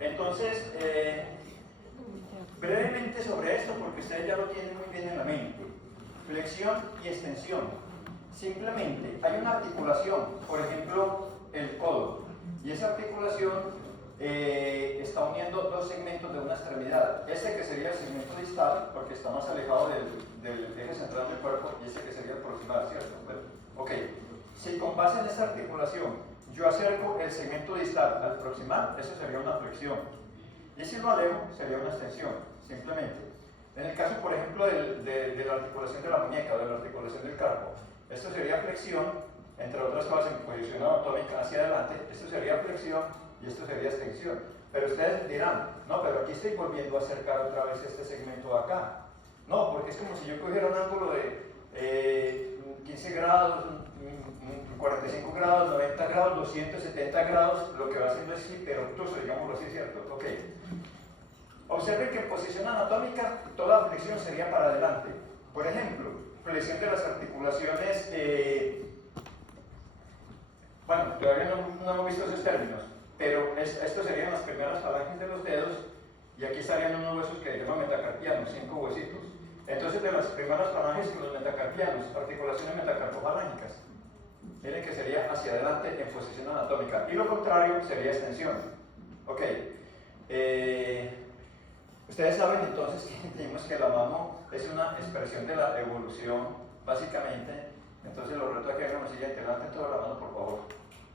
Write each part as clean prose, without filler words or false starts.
Entonces, brevemente sobre esto, porque ustedes ya lo tienen muy bien en la mente. Flexión y extensión. Simplemente hay una articulación, por ejemplo, el codo, y esa articulación está uniendo dos segmentos de una extremidad. Ese que sería el segmento distal, porque está más alejado del eje central del cuerpo, y ese que sería el proximal, ¿cierto? Bueno, ok. Si con base en esta articulación yo acerco el segmento distal al proximal, eso sería una flexión. Y si lo alejo, sería una extensión, simplemente. En el caso, por ejemplo, de la articulación de la muñeca o de la articulación del carpo, esto sería flexión, entre otras cosas en posición anatómica hacia adelante, esto sería flexión y esto sería extensión. Pero ustedes dirán, no, pero aquí estoy volviendo a acercar otra vez este segmento de acá. No, porque es como si yo cogiera un ángulo de 15 grados, 45 grados, 90 grados, 270 grados, lo que va haciendo es hiperobtuso, digámoslo así, ¿cierto? Ok. Observen que en posición anatómica toda flexión sería para adelante. Por ejemplo, flexión de las articulaciones, bueno, todavía no hemos visto esos términos, pero estos serían las primeras falanges de los dedos, y aquí estarían unos huesos que llaman metacarpianos, 5 huesitos. Entonces, de las primeras falanges, los metacarpianos, articulaciones metacarpofalángicas. Miren que sería hacia adelante en posición anatómica, y lo contrario sería extensión. Ok. Ustedes saben entonces que tenemos que la mano es una expresión de la evolución, básicamente. Entonces los reto a que hagan lo siguiente: levanten toda la mano, por favor.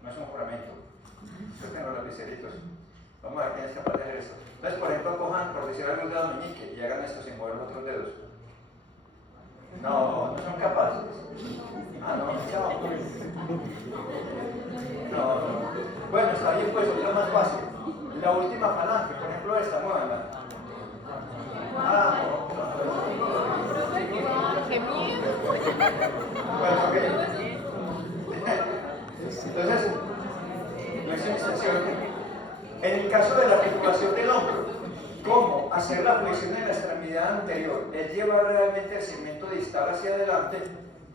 No es un juramento. Suelten los lapiceritos. Vamos a ver quién es capaz de hacer esto. Entonces, por ejemplo, cojan, por decir algo, el dedo meñique y hagan esto sin mover los otros dedos. No, no son capaces. Ah, no, chao. No, no. Bueno, está bien, pues otra más fácil. La última falange, por ejemplo, esta, muévanla. Ah, no. ¡Qué miedo! Bueno, ok. Entonces, flexión y extensión. En el caso de la articulación del hombro, ¿cómo hacer la flexión en la extremidad anterior? Es llevar realmente el segmento distal hacia adelante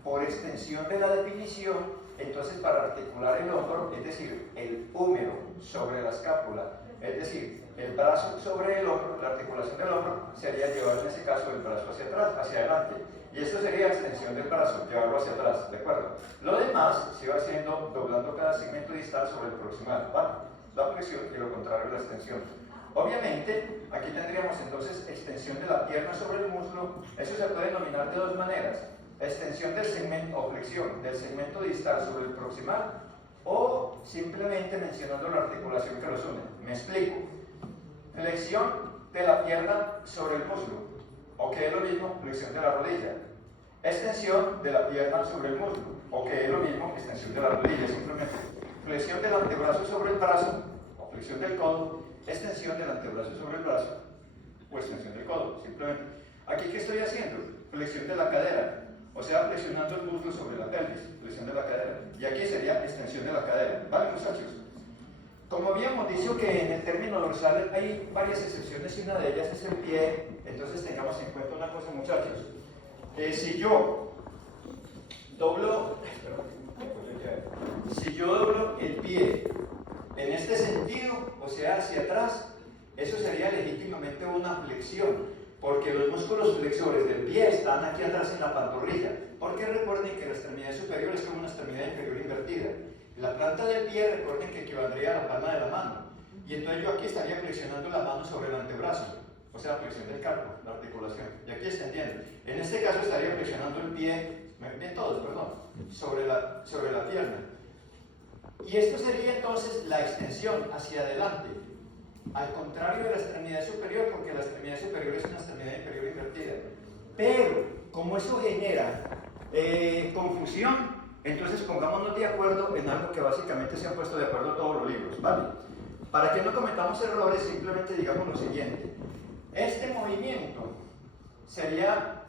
por extensión de la definición. Entonces, para articular el hombro, es decir, el húmero sobre la escápula, es decir, el brazo sobre el hombro, la articulación del hombro, sería llevar en ese caso el brazo hacia atrás, hacia adelante. Y esto sería extensión del brazo, llevarlo hacia atrás, ¿de acuerdo? Lo demás se va haciendo doblando cada segmento distal sobre el proximal, ¿vale? La flexión y lo contrario la extensión. Obviamente, aquí tendríamos entonces extensión de la pierna sobre el muslo. Eso se puede denominar de dos maneras: extensión del segmento o flexión del segmento distal sobre el proximal, o simplemente mencionando la articulación que los une. Me explico. Flexión de la pierna sobre el muslo, o que es lo mismo, flexión de la rodilla. Extensión de la pierna sobre el muslo, o que es lo mismo, extensión de la rodilla, simplemente. Flexión del antebrazo sobre el brazo, o flexión del codo. Extensión del antebrazo sobre el brazo, o extensión del codo, simplemente. Aquí, ¿qué estoy haciendo? Flexión de la cadera, o sea, flexionando el muslo sobre la pelvis, flexión de la cadera. Y aquí sería extensión de la cadera. ¿Vale, muchachos? Como habíamos dicho que en el término dorsal hay varias excepciones y una de ellas es el pie, entonces tengamos en cuenta una cosa, muchachos. Si yo doblo el pie en este sentido, o sea, hacia atrás, eso sería legítimamente una flexión, porque los músculos flexores del pie están aquí atrás en la pantorrilla, porque recuerden que la extremidad superior es como una extremidad inferior invertida. La planta del pie, recuerden que equivaldría a la palma de la mano, y entonces yo aquí estaría flexionando la mano sobre el antebrazo, o sea, flexión del carpo, la articulación, y aquí extendiendo. En este caso estaría flexionando el pie, bien todos, perdón, sobre la pierna. Y esto sería entonces la extensión hacia adelante, al contrario de la extremidad superior, porque la extremidad superior es una extremidad inferior invertida. Pero, como eso genera confusión, entonces pongámonos de acuerdo en algo que básicamente se han puesto de acuerdo todos los libros, ¿vale? Para que no cometamos errores, simplemente digamos lo siguiente: este movimiento sería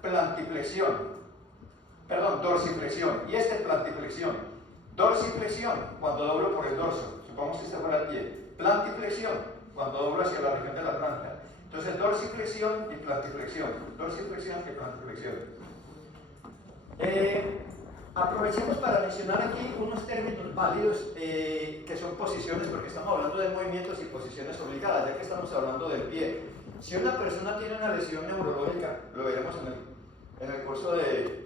dorsiflexión, y este plantiflexión. Dorsiflexión, cuando doblo por el dorso, supongamos que este fuera el pie. Plantiflexión, cuando doblo hacia la región de la planta. Entonces, dorsiflexión y plantiflexión. Dorsiflexión y plantiflexión. Aprovechemos para mencionar aquí unos términos válidos que son posiciones, porque estamos hablando de movimientos y posiciones obligadas, ya que estamos hablando del pie. Si una persona tiene una lesión neurológica, lo veremos en el curso de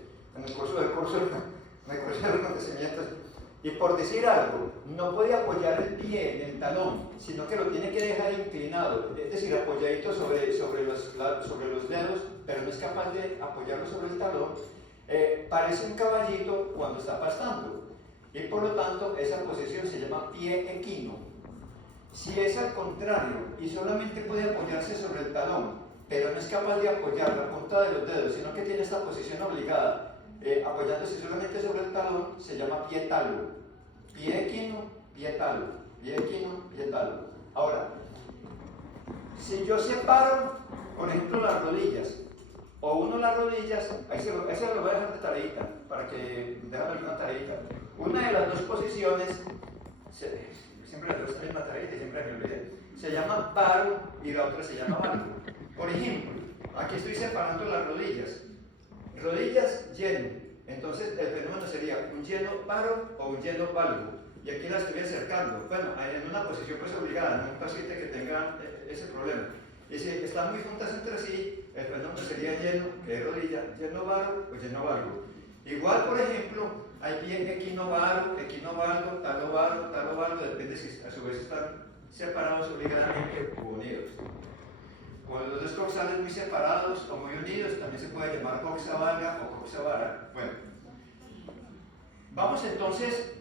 acontecimientos, y por decir algo, no puede apoyar el pie en el talón, sino que lo tiene que dejar inclinado, es decir, apoyadito sobre los dedos, pero no es capaz de apoyarlo sobre el talón. Parece un caballito cuando está pastando, y por lo tanto esa posición se llama pie equino. Si es al contrario y solamente puede apoyarse sobre el talón, pero no es capaz de apoyar la punta de los dedos, sino que tiene esta posición obligada, apoyándose solamente sobre el talón, se llama pie talo. Pie equino, pie talo. Pie equino, pie talo. Ahora, si yo separo, por ejemplo, las rodillas, o uno las rodillas, ahí se lo voy a dejar de tareita, para que déjame una tareita. Una de las dos posiciones, siempre le doy esta misma tareita y siempre me olvidé, se llama paro y la otra se llama valgo. Por ejemplo, aquí estoy separando las rodillas. Rodillas lleno, entonces el fenómeno sería un lleno paro o un lleno valgo. Y aquí la estoy acercando, bueno, en una posición pues obligada, no un paciente que tenga ese problema. Y si están muy juntas entre sí, el fenómeno sería lleno, que es rodilla, lleno varo o lleno valgo. Igual, por ejemplo, hay pie equinovaro, talo valgo, depende si a su vez están separados obligadamente o unidos. Cuando los dos coxales muy separados o muy unidos, también se puede llamar coxa valga o coxa vara. Bueno, vamos entonces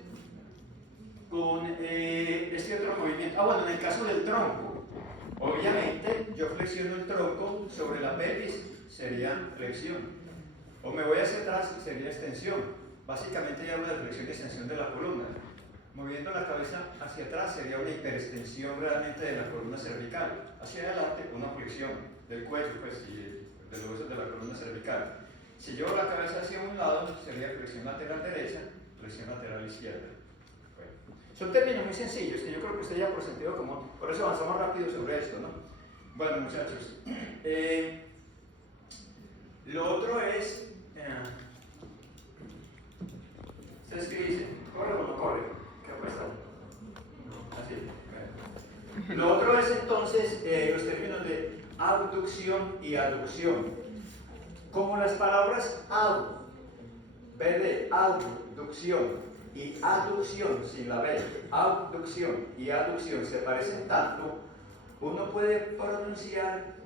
con este otro movimiento. Bueno, en el caso del tronco, obviamente yo flexiono el tronco sobre la pelvis, sería flexión. O me voy hacia atrás, sería extensión. Básicamente ya hablo de flexión y extensión de la columna. Moviendo la cabeza hacia atrás sería una hiperextensión realmente de la columna cervical. Hacia adelante, una flexión del cuello, pues, y de los huesos de la columna cervical. Si llevo la cabeza hacia un lado, sería flexión lateral derecha, flexión lateral izquierda. Bueno, son términos muy sencillos que yo creo que usted ya por sentido común, por eso avanzamos rápido sobre esto, ¿no? Bueno, muchachos, lo otro es, ¿ustedes qué dicen? ¿Corre o no corre? ¿Qué apuesta? Así. Lo otro es entonces los términos de abducción y aducción. Como las palabras B de abducción y aducción sin la B, abducción y aducción se parecen tanto, uno puede pronunciar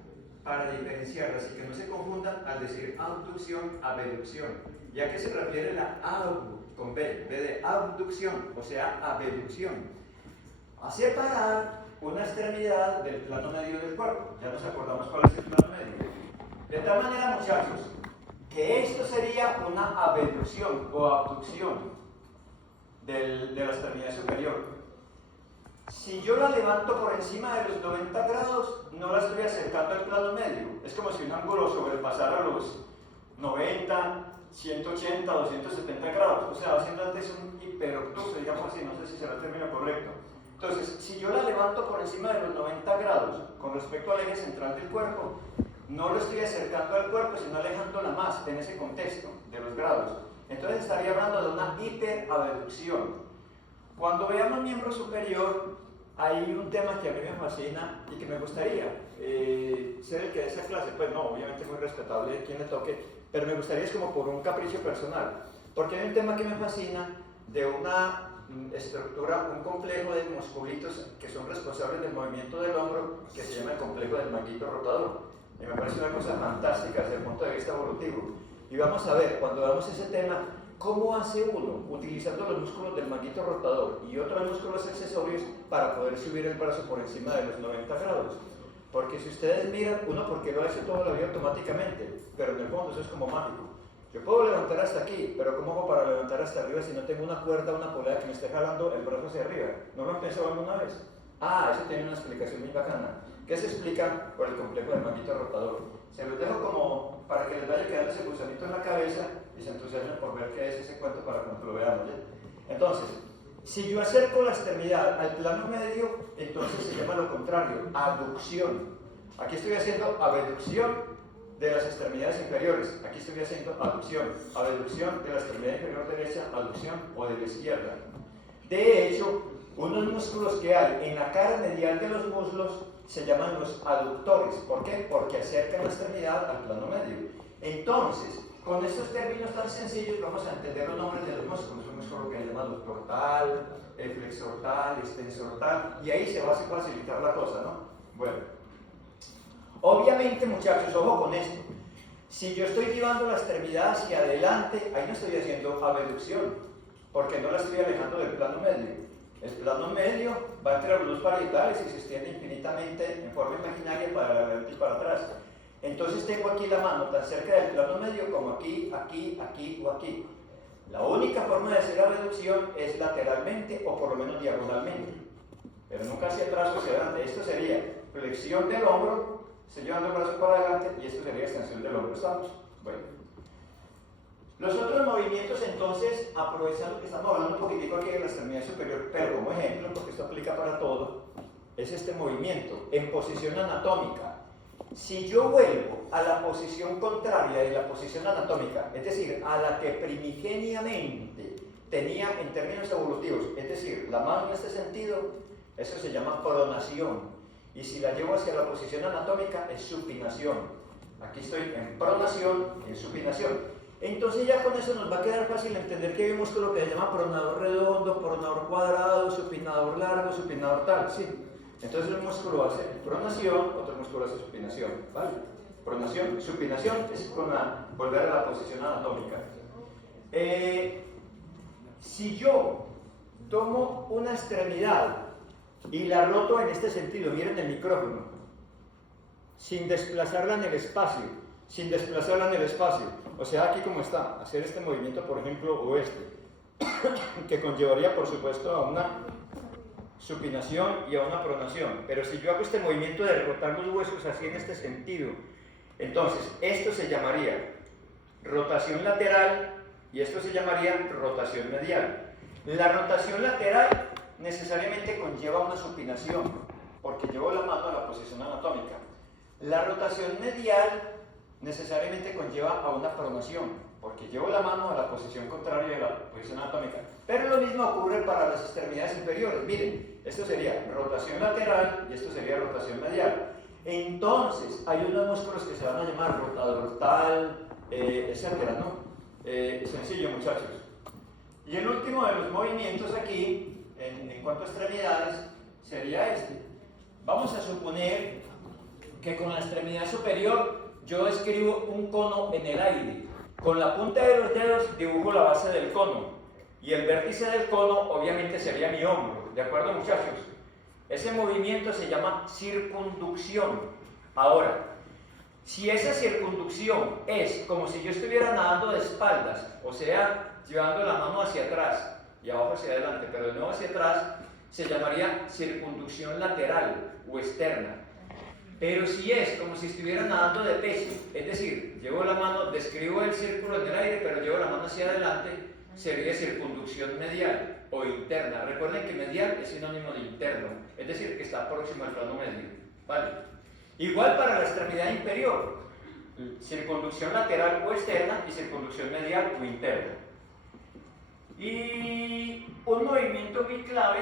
para diferenciarlas y que no se confundan al decir abducción, abducción. ¿Y a qué se refiere la abdu con B? B de abducción, o sea, abducción. A separar una extremidad del plano medio del cuerpo. Ya nos acordamos cuál es el plano medio. De tal manera, muchachos, que esto sería una abducción o abducción de la extremidad superior. Si yo la levanto por encima de los 90 grados, no la estoy acercando al plano medio. Es como si un ángulo sobrepasara los 90, 180, 270 grados. O sea, haciendo antes un hiperobtuso, digamos así, no sé si será el término correcto. Entonces, si yo la levanto por encima de los 90 grados con respecto al eje central del cuerpo, no lo estoy acercando al cuerpo, sino alejándola más en ese contexto de los grados. Entonces estaría hablando de una hiperabducción. Cuando veamos miembro superior, hay un tema que a mí me fascina y que me gustaría ser el que dé esa clase. Pues no, obviamente muy respetable quien le toque, pero me gustaría es como por un capricho personal. Porque hay un tema que me fascina de una estructura, un complejo de musculitos que son responsables del movimiento del hombro, que se llama el complejo del manguito rotador. Y me parece una cosa fantástica desde el punto de vista evolutivo. Y vamos a ver, cuando veamos ese tema, ¿cómo hace uno, utilizando los músculos del manguito rotador y otros músculos accesorios, para poder subir el brazo por encima de los 90 grados? Porque si ustedes miran, uno porque lo ha hecho toda la vida automáticamente, pero en el fondo eso es como mágico. Yo puedo levantar hasta aquí, pero ¿cómo hago para levantar hasta arriba si no tengo una cuerda, una polea que me esté jalando el brazo hacia arriba? ¿No lo han pensado alguna vez? Eso tiene una explicación muy bacana, que se explica por el complejo del manguito rotador. Se los dejo como para que les vaya quedando ese gusanito en la cabeza y se entusiasmen por ver qué es ese cuento para cuando lo veamos, ¿ya? Entonces, si yo acerco la extremidad al plano medio, entonces se llama lo contrario, aducción. Aquí estoy haciendo abducción de las extremidades inferiores. Aquí estoy haciendo aducción, abducción de la extremidad inferior derecha, aducción o de la izquierda. De hecho, unos músculos que hay en la cara medial de los muslos se llaman los aductores. ¿Por qué? Porque acercan la extremidad al plano medio. Entonces, con estos términos tan sencillos vamos a entender los nombres de los músculos. Un músculo que se llama aductor tal, flexor tal, extensor tal, y ahí se va a facilitar la cosa, ¿no? Bueno, obviamente, muchachos, ojo con esto. Si yo estoy llevando la extremidad hacia adelante, ahí no estoy haciendo abducción, porque no la estoy alejando del plano medio. El plano medio va entre los dos parietales y se extiende infinitamente en forma imaginaria para adelante y para atrás. Entonces tengo aquí la mano tan cerca del plano medio como aquí, aquí, aquí o aquí. La única forma de hacer abducción es lateralmente o por lo menos diagonalmente, pero nunca hacia atrás o hacia adelante. Esto sería flexión del hombro, estoy llevando el brazo para adelante, y esto sería extensión del hombro. ¿Estamos? Bueno. Los otros movimientos, entonces, aprovechando que estamos hablando un poquitico aquí de la extremidad superior, pero como ejemplo, porque esto aplica para todo, es este movimiento en posición anatómica. Si yo vuelvo a la posición contraria de la posición anatómica, es decir, a la que primigeniamente tenía en términos evolutivos, es decir, la mano en este sentido, eso se llama pronación. Y si la llevo hacia la posición anatómica, es supinación. Aquí estoy en pronación, en supinación. Entonces ya con eso nos va a quedar fácil entender que hay un músculo que se llama pronador redondo, pronador cuadrado, supinador largo, supinador tal, ¿sí? Entonces un músculo hace pronación, otro músculo hace supinación, ¿vale? Pronación, supinación es con volver a la posición anatómica. Si yo tomo una extremidad y la roto en este sentido, miren el micrófono, sin desplazarla en el espacio, o sea, aquí como está, hacer este movimiento, por ejemplo, o este, que conllevaría, por supuesto, a una supinación y a una pronación. Pero si yo hago este movimiento de rotar los huesos así en este sentido, entonces esto se llamaría rotación lateral y esto se llamaría rotación medial. La rotación lateral necesariamente conlleva una supinación, porque llevo la mano a la posición anatómica. La rotación medial necesariamente conlleva a una pronación, porque llevo la mano a la posición contraria de la posición anatómica. Pero lo mismo ocurre para las extremidades inferiores. Miren, esto sería rotación lateral y esto sería rotación medial. Entonces, hay unos músculos que se van a llamar rotador tal, etcétera, ¿no? Sencillo, muchachos. Y el último de los movimientos aquí, en cuanto a extremidades, sería este. Vamos a suponer que con la extremidad superior yo escribo un cono en el aire. Con la punta de los dedos dibujo la base del cono. Y el vértice del cono obviamente sería mi hombro. ¿De acuerdo, muchachos? Ese movimiento se llama circunducción. Ahora, si esa circunducción es como si yo estuviera nadando de espaldas, o sea, llevando la mano hacia atrás y abajo hacia adelante, pero de nuevo hacia atrás, se llamaría circunducción lateral o externa. Pero si es como si estuviera nadando de pecho, es decir, llevo la mano, describo el círculo en el aire, pero llevo la mano hacia adelante, sería circunducción medial o interna. Recuerden que medial es sinónimo de interno, es decir, que está próximo al plano medio, ¿vale? Igual para la extremidad inferior, circunducción lateral o externa y circunducción medial o interna. Y un movimiento muy clave,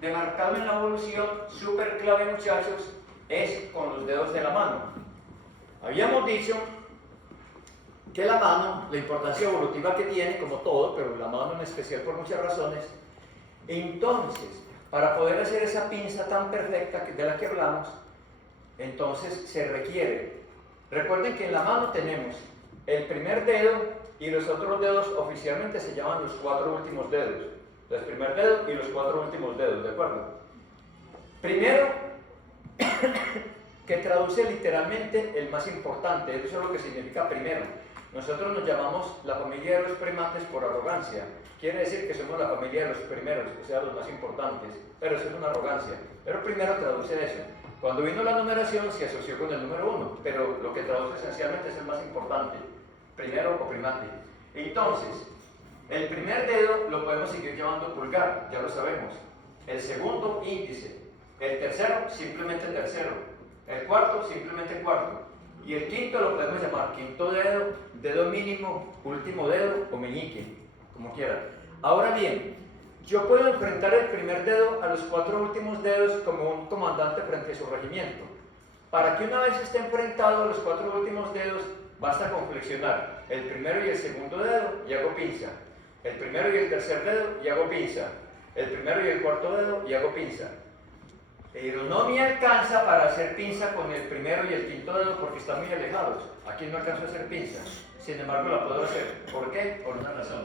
demarcado en la evolución, súper clave, muchachos, es con los dedos de la mano. Habíamos dicho que la mano, la importancia evolutiva que tiene, como todo, pero la mano en especial por muchas razones. Entonces, para poder hacer esa pinza tan perfecta de la que hablamos, entonces se requiere. Recuerden que en la mano tenemos el primer dedo y los otros dedos oficialmente se llaman los 4 últimos dedos. El primer dedo y los 4 últimos dedos, ¿de acuerdo? Primero, que traduce literalmente el más importante, eso es lo que significa primero. Nosotros nos llamamos la familia de los primates por arrogancia. Quiere decir que somos la familia de los primeros, o sea, los más importantes, pero eso es una arrogancia. Pero primero traduce eso. Cuando vino la numeración se asoció con el número 1, pero lo que traduce esencialmente es el más importante, primero o primate. Entonces, el primer dedo lo podemos seguir llamando pulgar, ya lo sabemos. El segundo, índice. El tercero, simplemente tercero. El cuarto, simplemente cuarto. Y el quinto lo podemos llamar quinto dedo, dedo mínimo, último dedo o meñique, como quiera. Ahora bien, yo puedo enfrentar el primer dedo a los 4 últimos dedos como un comandante frente a su regimiento. Para que una vez esté enfrentado a los 4 últimos dedos, basta con flexionar el primero y el segundo dedo y hago pinza, el primero y el tercer dedo y hago pinza, el primero y el cuarto dedo y hago pinza. Pero no me alcanza para hacer pinza con el primero y el quinto dedo porque están muy alejados. Aquí no alcanzo a hacer pinza. Sin embargo, la puedo hacer. ¿Por qué? Por una razón.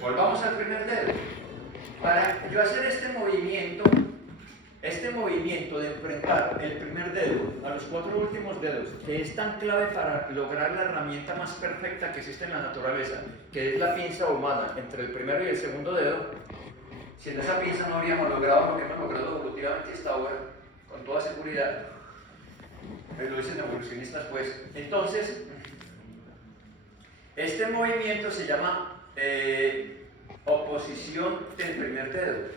Volvamos al primer dedo. Para yo hacer este movimiento de enfrentar el primer dedo a los 4 últimos dedos, que es tan clave para lograr la herramienta más perfecta que existe en la naturaleza, que es la pinza humana entre el primero y el segundo dedo, sin esa pinza no habríamos logrado lo que hemos logrado evolutivamente hasta ahora, con toda seguridad. Lo dicen evolucionistas, pues. Entonces, este movimiento se llama oposición del primer dedo,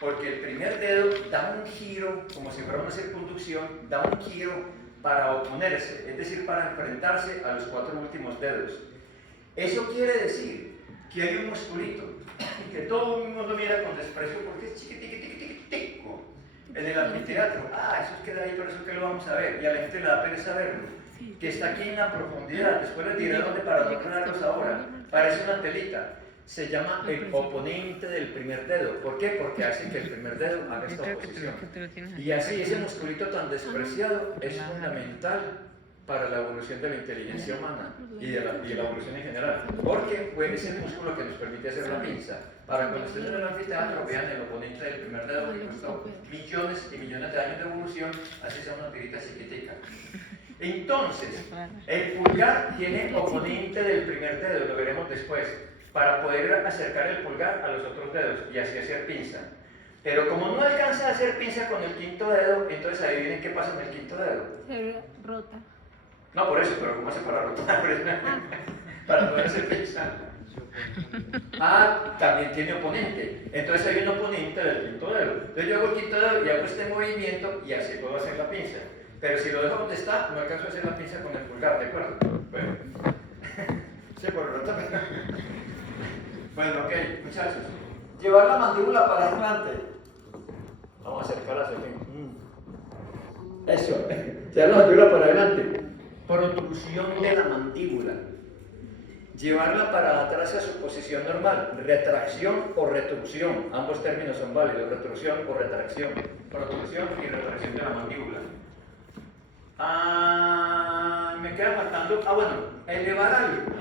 porque el primer dedo da un giro, como si fuera una circunducción, da un giro para oponerse, es decir, para enfrentarse a los 4 últimos dedos. Eso quiere decir que hay un musculito que todo el mundo mira con desprecio porque es chiquitico en el anfiteatro. Eso queda ahí, por eso que lo vamos a ver, y a la gente le da pereza verlo, que está aquí en la profundidad. Después les diré dónde para no aclararlos ahora. Parece una telita. Se llama el oponente del primer dedo. ¿Por qué? Porque hace que el primer dedo haga esta oposición. Y así ese musculito tan despreciado es fundamental para la evolución de la inteligencia humana y de la evolución en general, porque es el músculo que nos permite hacer la pinza. Para cuando estén en el anfiteatro vean el oponente del primer dedo que costó millones y millones de años de evolución, así sea una tirita chiquitica. Entonces, el pulgar tiene oponente del primer dedo, lo veremos después, para poder acercar el pulgar a los otros dedos y así hacer pinza. Pero como no alcanza a hacer pinza con el quinto dedo, entonces adivinen qué pasa con el quinto dedo. Se rota. No, por eso, pero ¿cómo hace para rotar? Para poder hacer pinza. También tiene oponente. Entonces hay un oponente del quinto dedo. Entonces yo hago el quinto dedo y hago este movimiento y así puedo hacer la pinza. Pero si lo dejo donde está, no alcanzo a hacer la pinza con el pulgar, ¿de acuerdo? Bueno. Sí, por rotar. Bueno, ok, muchachos. Llevar la mandíbula para adelante. Vamos a acercarla hacia aquí. Eso. Llevar la mandíbula para adelante. Protrusión de la mandíbula. Llevarla para atrás a su posición normal. Retracción o retrucción. Ambos términos son válidos. Retrucción o retracción. Protrusión y retracción de la mandíbula. Me queda faltando. Elevar algo.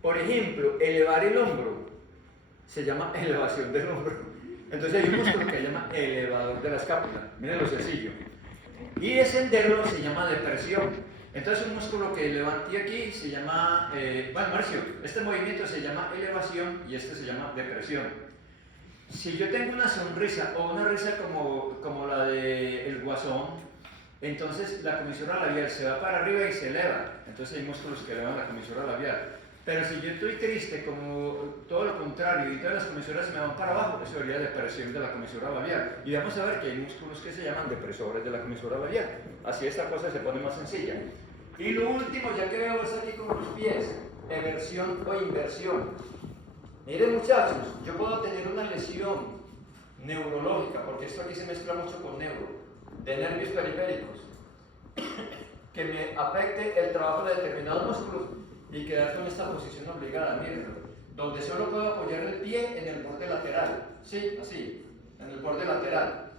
Por ejemplo, elevar el hombro se llama elevación del hombro. Entonces hay un músculo que se llama elevador de la escápula. Miren lo sencillo. Y descenderlo se llama depresión. Entonces un músculo que levanté aquí se llama, Marcio, este movimiento se llama elevación y este se llama depresión. Si yo tengo una sonrisa o una risa como la del guasón, entonces la comisura labial se va para arriba y se eleva. Entonces hay músculos que elevan la comisura labial. Pero si yo estoy triste, como todo lo contrario, y todas las comisuras se me van para abajo, eso sería depresión de la comisura labial. Y vamos a ver que hay músculos que se llaman depresores de la comisura labial. Así esta cosa se pone más sencilla. Y lo último, ya que veo es aquí con los pies, eversión o inversión. Miren muchachos, yo puedo tener una lesión neurológica, porque esto aquí se mezcla mucho con de nervios periféricos, que me afecte el trabajo de determinados músculos y quedar con esta posición obligada, miren, donde solo puedo apoyar el pie en el borde lateral, sí, así, en el borde lateral,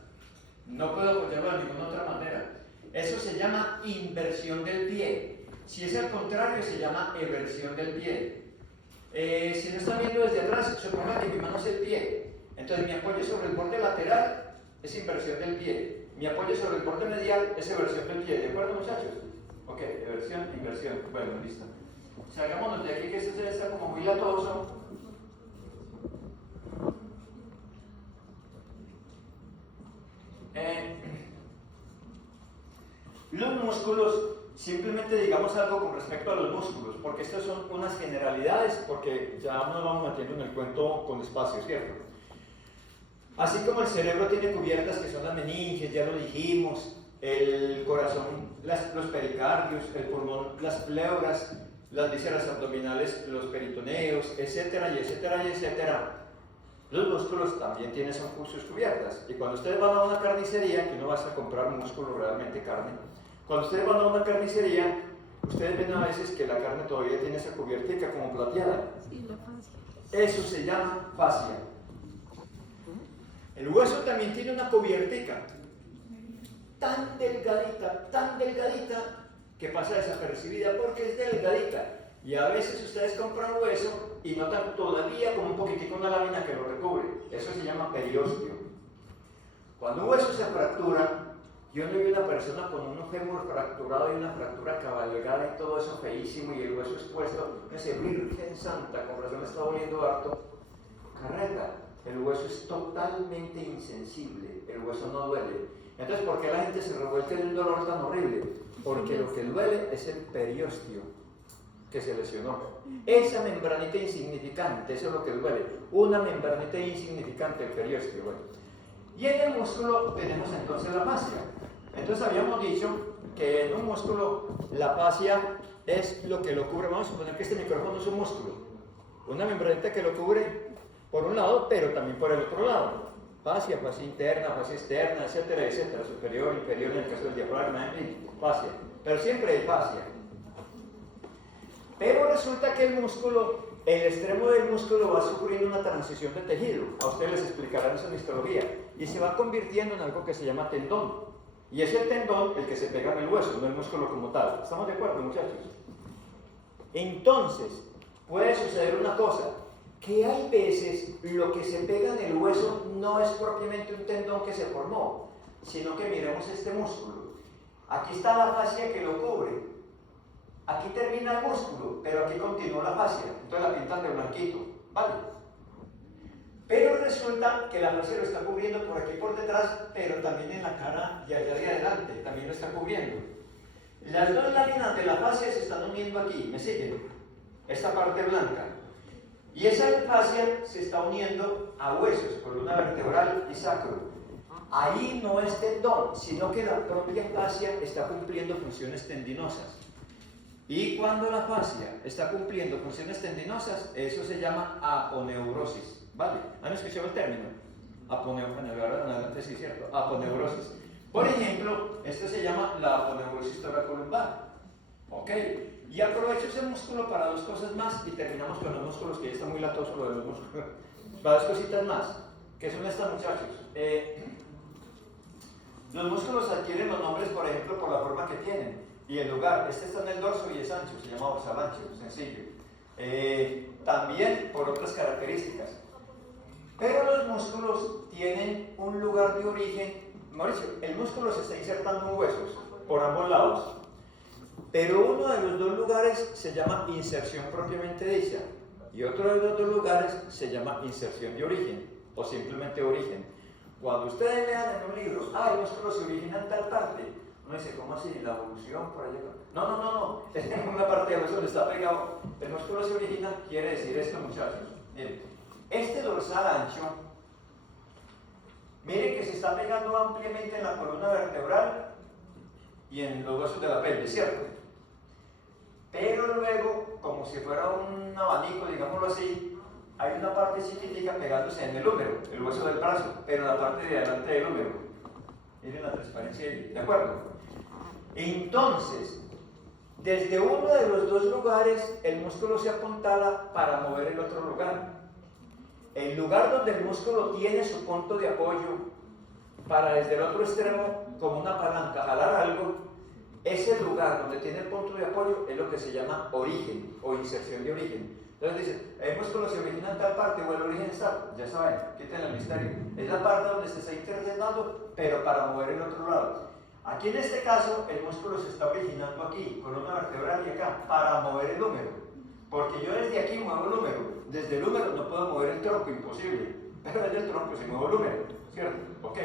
no puedo apoyarlo de ninguna otra manera. Eso se llama inversión del pie. Si es al contrario, se llama eversión del pie. Si no están viendo desde atrás, supongan que mi mano es el pie. Entonces mi apoyo sobre el borde lateral es inversión del pie. Mi apoyo sobre el borde medial es eversión del pie. ¿De acuerdo, muchachos? Ok, eversión, inversión. Bueno, listo. Salgámonos de aquí, que esto está como muy latoso. Los músculos, simplemente digamos algo con respecto a los músculos, porque estas son unas generalidades, porque ya nos vamos metiendo en el cuento con espacio, ¿cierto? Así como el cerebro tiene cubiertas que son las meninges, ya lo dijimos, el corazón, los pericardios, el pulmón, las pleuras, las vísceras abdominales, los peritoneos, etcétera, y etcétera, y etcétera. Los músculos también tienen sus funciones cubiertas. Y cuando ustedes van a una carnicería, que no vas a comprar músculo, realmente carne, cuando ustedes van a una carnicería, ustedes ven a veces que la carne todavía tiene esa cubiertica como plateada. Sí, la fascia. Eso se llama fascia. El hueso también tiene una cubiertica tan delgadita, que pasa desapercibida porque es delgadita. Y a veces ustedes compran hueso y notan todavía como un poquitico una lámina que lo recubre. Eso se llama periósteo. Cuando un hueso se fractura, yo no vi una persona con un fémur fracturado y una fractura cabalgada y todo eso feísimo y el hueso expuesto. No sé, Virgen Santa, con razón me está doliendo harto. Carreta, el hueso es totalmente insensible, el hueso no duele. Entonces, ¿por qué la gente se revuelca en un dolor tan horrible? Porque lo que duele es el periósteo que se lesionó. Esa membranita insignificante, eso es lo que duele. Una membranita insignificante, el periósteo. Bueno. Y en el músculo tenemos entonces la fascia. Entonces habíamos dicho que en un músculo la fascia es lo que lo cubre. Vamos a suponer que este micrófono es un músculo. Una membranita que lo cubre por un lado, pero también por el otro lado. Fascia, fascia interna, fascia externa, etcétera, etcétera. Superior, inferior en el caso del diafragma, en fin, fascia. Pero siempre hay fascia. Pero resulta que el músculo, el extremo del músculo va sufriendo una transición de tejido. A ustedes les explicarán eso en histología. Y se va convirtiendo en algo que se llama tendón. Y es el tendón el que se pega en el hueso, no el músculo como tal. ¿Estamos de acuerdo, muchachos? Entonces, puede suceder una cosa, que hay veces lo que se pega en el hueso no es propiamente un tendón que se formó, sino que miremos este músculo. Aquí está la fascia que lo cubre. Aquí termina el músculo, pero aquí continúa la fascia. Entonces la pintan de blanquito, ¿vale? Pero resulta que la fascia lo está cubriendo por aquí por detrás, pero también en la cara y allá de adelante, también lo está cubriendo. Las dos láminas de la fascia se están uniendo aquí, ¿me siguen? Esta parte blanca. Y esa fascia se está uniendo a huesos, columna vertebral y sacro. Ahí no es tendón, sino que la propia fascia está cumpliendo funciones tendinosas. Y cuando la fascia está cumpliendo funciones tendinosas, eso se llama aponeurosis. ¿Vale? ¿Han escuchado el término? Aponeurosis, sí, cierto. Aponeurosis. Por ejemplo, esto se llama la aponeurosis toracolumbar. ¿Ok? Y aprovecho ese músculo para dos cosas más y terminamos con los músculos, que ya está muy latoso lo de los músculos. Para dos cositas más, que son estas, muchachos. Los músculos adquieren los nombres, por ejemplo, por la forma que tienen y el lugar. Este está en el dorso y es ancho, se llama dorsal ancho, sencillo. También por otras características. Pero los músculos tienen un lugar de origen. Mauricio, el músculo se está insertando en huesos por ambos lados. Pero uno de los dos lugares se llama inserción propiamente dicha y otro de los dos lugares se llama inserción de origen o simplemente origen. Cuando ustedes lean en un libro, el músculo se origina en tal parte, uno dice, ¿cómo así? ¿La evolución por allá? No, es en una parte del hueso donde está pegado. El músculo se origina, quiere decir esto, muchachos. Miren, este dorsal ancho, miren que se está pegando ampliamente en la columna vertebral y en los huesos de la pelvis, ¿cierto? Pero luego, como si fuera un abanico, digámoslo así, hay una parte chiquitica pegándose en el húmero, el hueso del brazo, pero en la parte de adelante del húmero. Miren la transparencia ahí, ¿de acuerdo? Entonces, desde uno de los dos lugares, el músculo se apuntala para mover el otro lugar. El lugar donde el músculo tiene su punto de apoyo para desde el otro extremo, como una palanca, jalar algo, ese lugar donde tiene el punto de apoyo es lo que se llama origen o inserción de origen. Entonces dicen, el músculo se origina en tal parte o el origen está, ya saben, quiten el misterio. Es la parte donde se está intersectando, pero para mover el otro lado. Aquí en este caso, el músculo se está originando aquí, columna vertebral y acá, para mover el húmero. Porque yo desde aquí muevo el húmero, desde el húmero no puedo mover el tronco, imposible. Pero desde el tronco sí muevo el húmero, ¿cierto? Ok.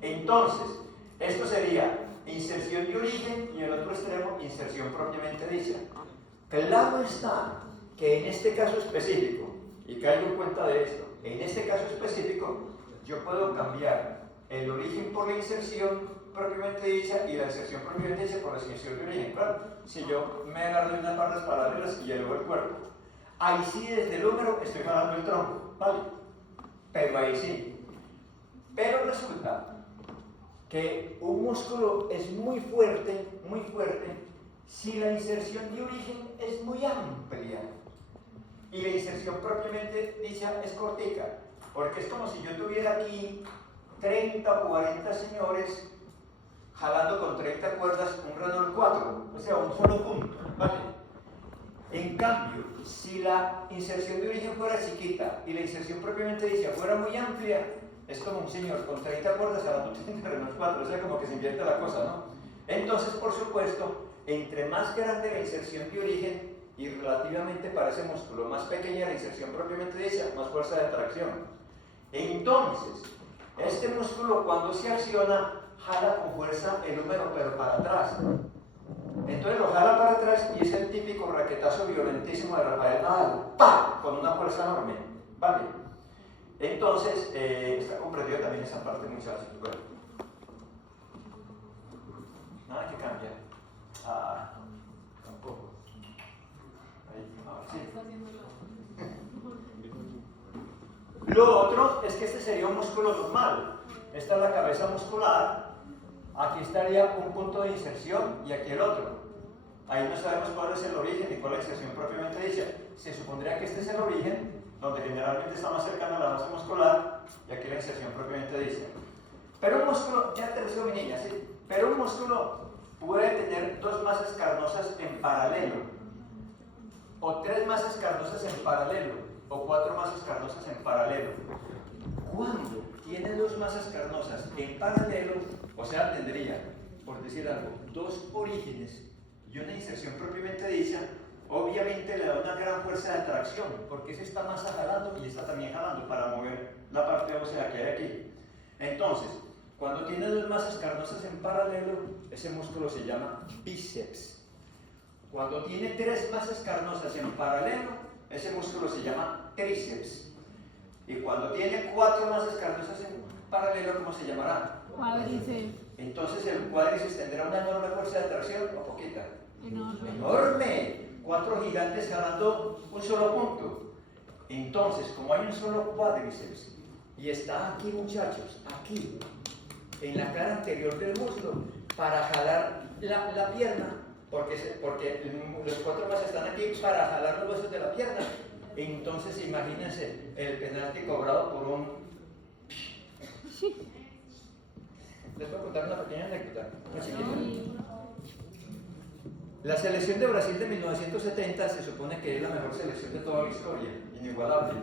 Entonces, esto sería inserción de origen y el otro extremo, inserción propiamente dicha. Claro está que en este caso específico, y caigo en cuenta de esto, en este caso específico, yo puedo cambiar el origen por la inserción propiamente dicha y la inserción propiamente dicha por la inserción de origen. Claro, si yo me agarro de unas barras paralelas y elevo el cuerpo, ahí sí desde el húmero estoy jalando el tronco, ¿vale? Pero ahí sí. Pero resulta que un músculo es muy fuerte, si la inserción de origen es muy amplia y la inserción propiamente dicha es cortica, porque es como si yo tuviera aquí 30 o 40 señores jalando con 30 cuerdas un Renault 4, o sea, un solo punto, ¿vale? En cambio, si la inserción de origen fuera chiquita y la inserción propiamente dicha fuera muy amplia, es como un señor con 30 cuerdas jalando 30 Renault 4, o sea, como que se invierte la cosa, ¿no? Entonces, por supuesto, entre más grande la inserción de origen y relativamente para ese músculo más pequeña la inserción propiamente dicha, más fuerza de tracción. Entonces, este músculo cuando se acciona, jala con fuerza el húmero pero para atrás. Entonces lo jala para atrás y es el típico raquetazo violentísimo de Rafael Nadal, ¡pah!, con una fuerza enorme, ¿vale? Entonces, está comprendido también esa parte muchachos. Bueno, nada que cambia. Tampoco. Ahí, ahora sí. Lo otro es que este sería un músculo normal. Esta es la cabeza muscular. Aquí estaría un punto de inserción y aquí el otro. Ahí no sabemos cuál es el origen ni cuál es la inserción propiamente dicha. Se supondría que este es el origen, donde generalmente está más cercano a la masa muscular, y aquí la inserción propiamente dicha. Pero un músculo, ya te lo digo mi niña, ¿sí? Pero un músculo puede tener dos masas carnosas en paralelo, o tres masas carnosas en paralelo, o cuatro masas carnosas en paralelo. Cuando tiene dos masas carnosas en paralelo, o sea, tendría, por decir algo, dos orígenes y una inserción propiamente dicha, obviamente le da una gran fuerza de tracción, porque es esta masa jalando y esta también jalando para mover la parte ósea que hay aquí. Entonces, cuando tiene dos masas carnosas en paralelo, ese músculo se llama bíceps. Cuando tiene tres masas carnosas en paralelo, ese músculo se llama tríceps. Y cuando tiene cuatro masas carnosas en paralelo, ¿cómo se llamará? Cuádriceps. Entonces el cuádriceps tendrá una enorme fuerza de tracción o poquita. Enorme. ¡Enorme! Cuatro gigantes jalando un solo punto. Entonces, como hay un solo cuádriceps y está aquí, muchachos, aquí, en la cara anterior del muslo, para jalar la pierna, porque los cuatro masas están aquí para jalar los huesos de la pierna. Entonces, imagínense el penalti cobrado por un... Les voy a contar una pequeña anécdota, muy chiquita. La selección de Brasil de 1970 se supone que es la mejor selección de toda la historia, inigualable.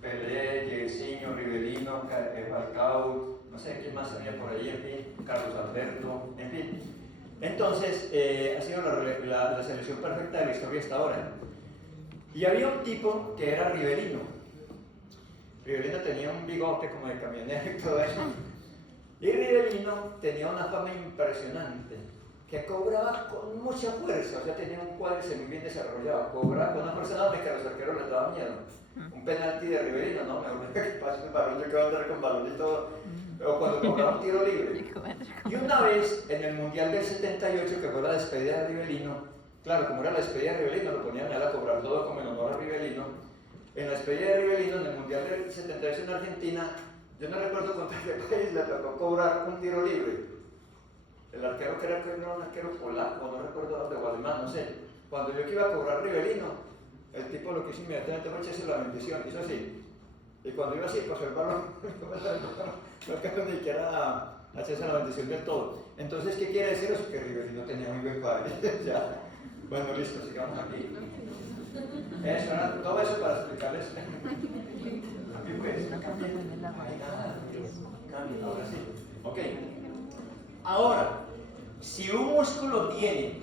Pelé, Jairzinho, Rivelino, Falcao, no sé quién más había por ahí, en fin, Carlos Alberto, en fin. Entonces, ha sido la selección perfecta de la historia hasta ahora. Y había un tipo que era Rivelino. Rivelino tenía un bigote como de camionero y todo eso. Y Rivelino tenía una fama impresionante, que cobraba con mucha fuerza, o sea, tenía un cuádriceps muy bien desarrollado, cobraba con una fuerza enorme que a los arqueros les daba miedo. Un penalti de Rivelino, no, mejor que pase el balón, yo que voy a andar con balón y todo, o cuando cobraba un tiro libre. Y una vez, en el Mundial del 78, que fue la despedida de Rivelino, claro, como era la despedida de Rivelino, lo ponían a él a cobrar todo como en honor a Rivelino. En la despedida de Rivelino, en el Mundial del 78 en Argentina, yo no recuerdo contra qué país le tocó cobrar un tiro libre. El arquero creo que era un arquero polaco, no recuerdo dónde, o alemán, no sé. Cuando yo que iba a cobrar Rivelino, el tipo lo que hizo inmediatamente fue echarse la bendición, hizo así. Y cuando iba así, pasó el balón, no alcanzó ni siquiera a echarse la bendición del todo. Entonces, ¿qué quiere decir eso? Que Rivelino tenía muy buen padre. Ya. Bueno, listo, sigamos aquí. Eso, todo eso para explicarles. Aquí pues, cambien. Cambien, ahora sí. Ok. Ahora, si un músculo tiene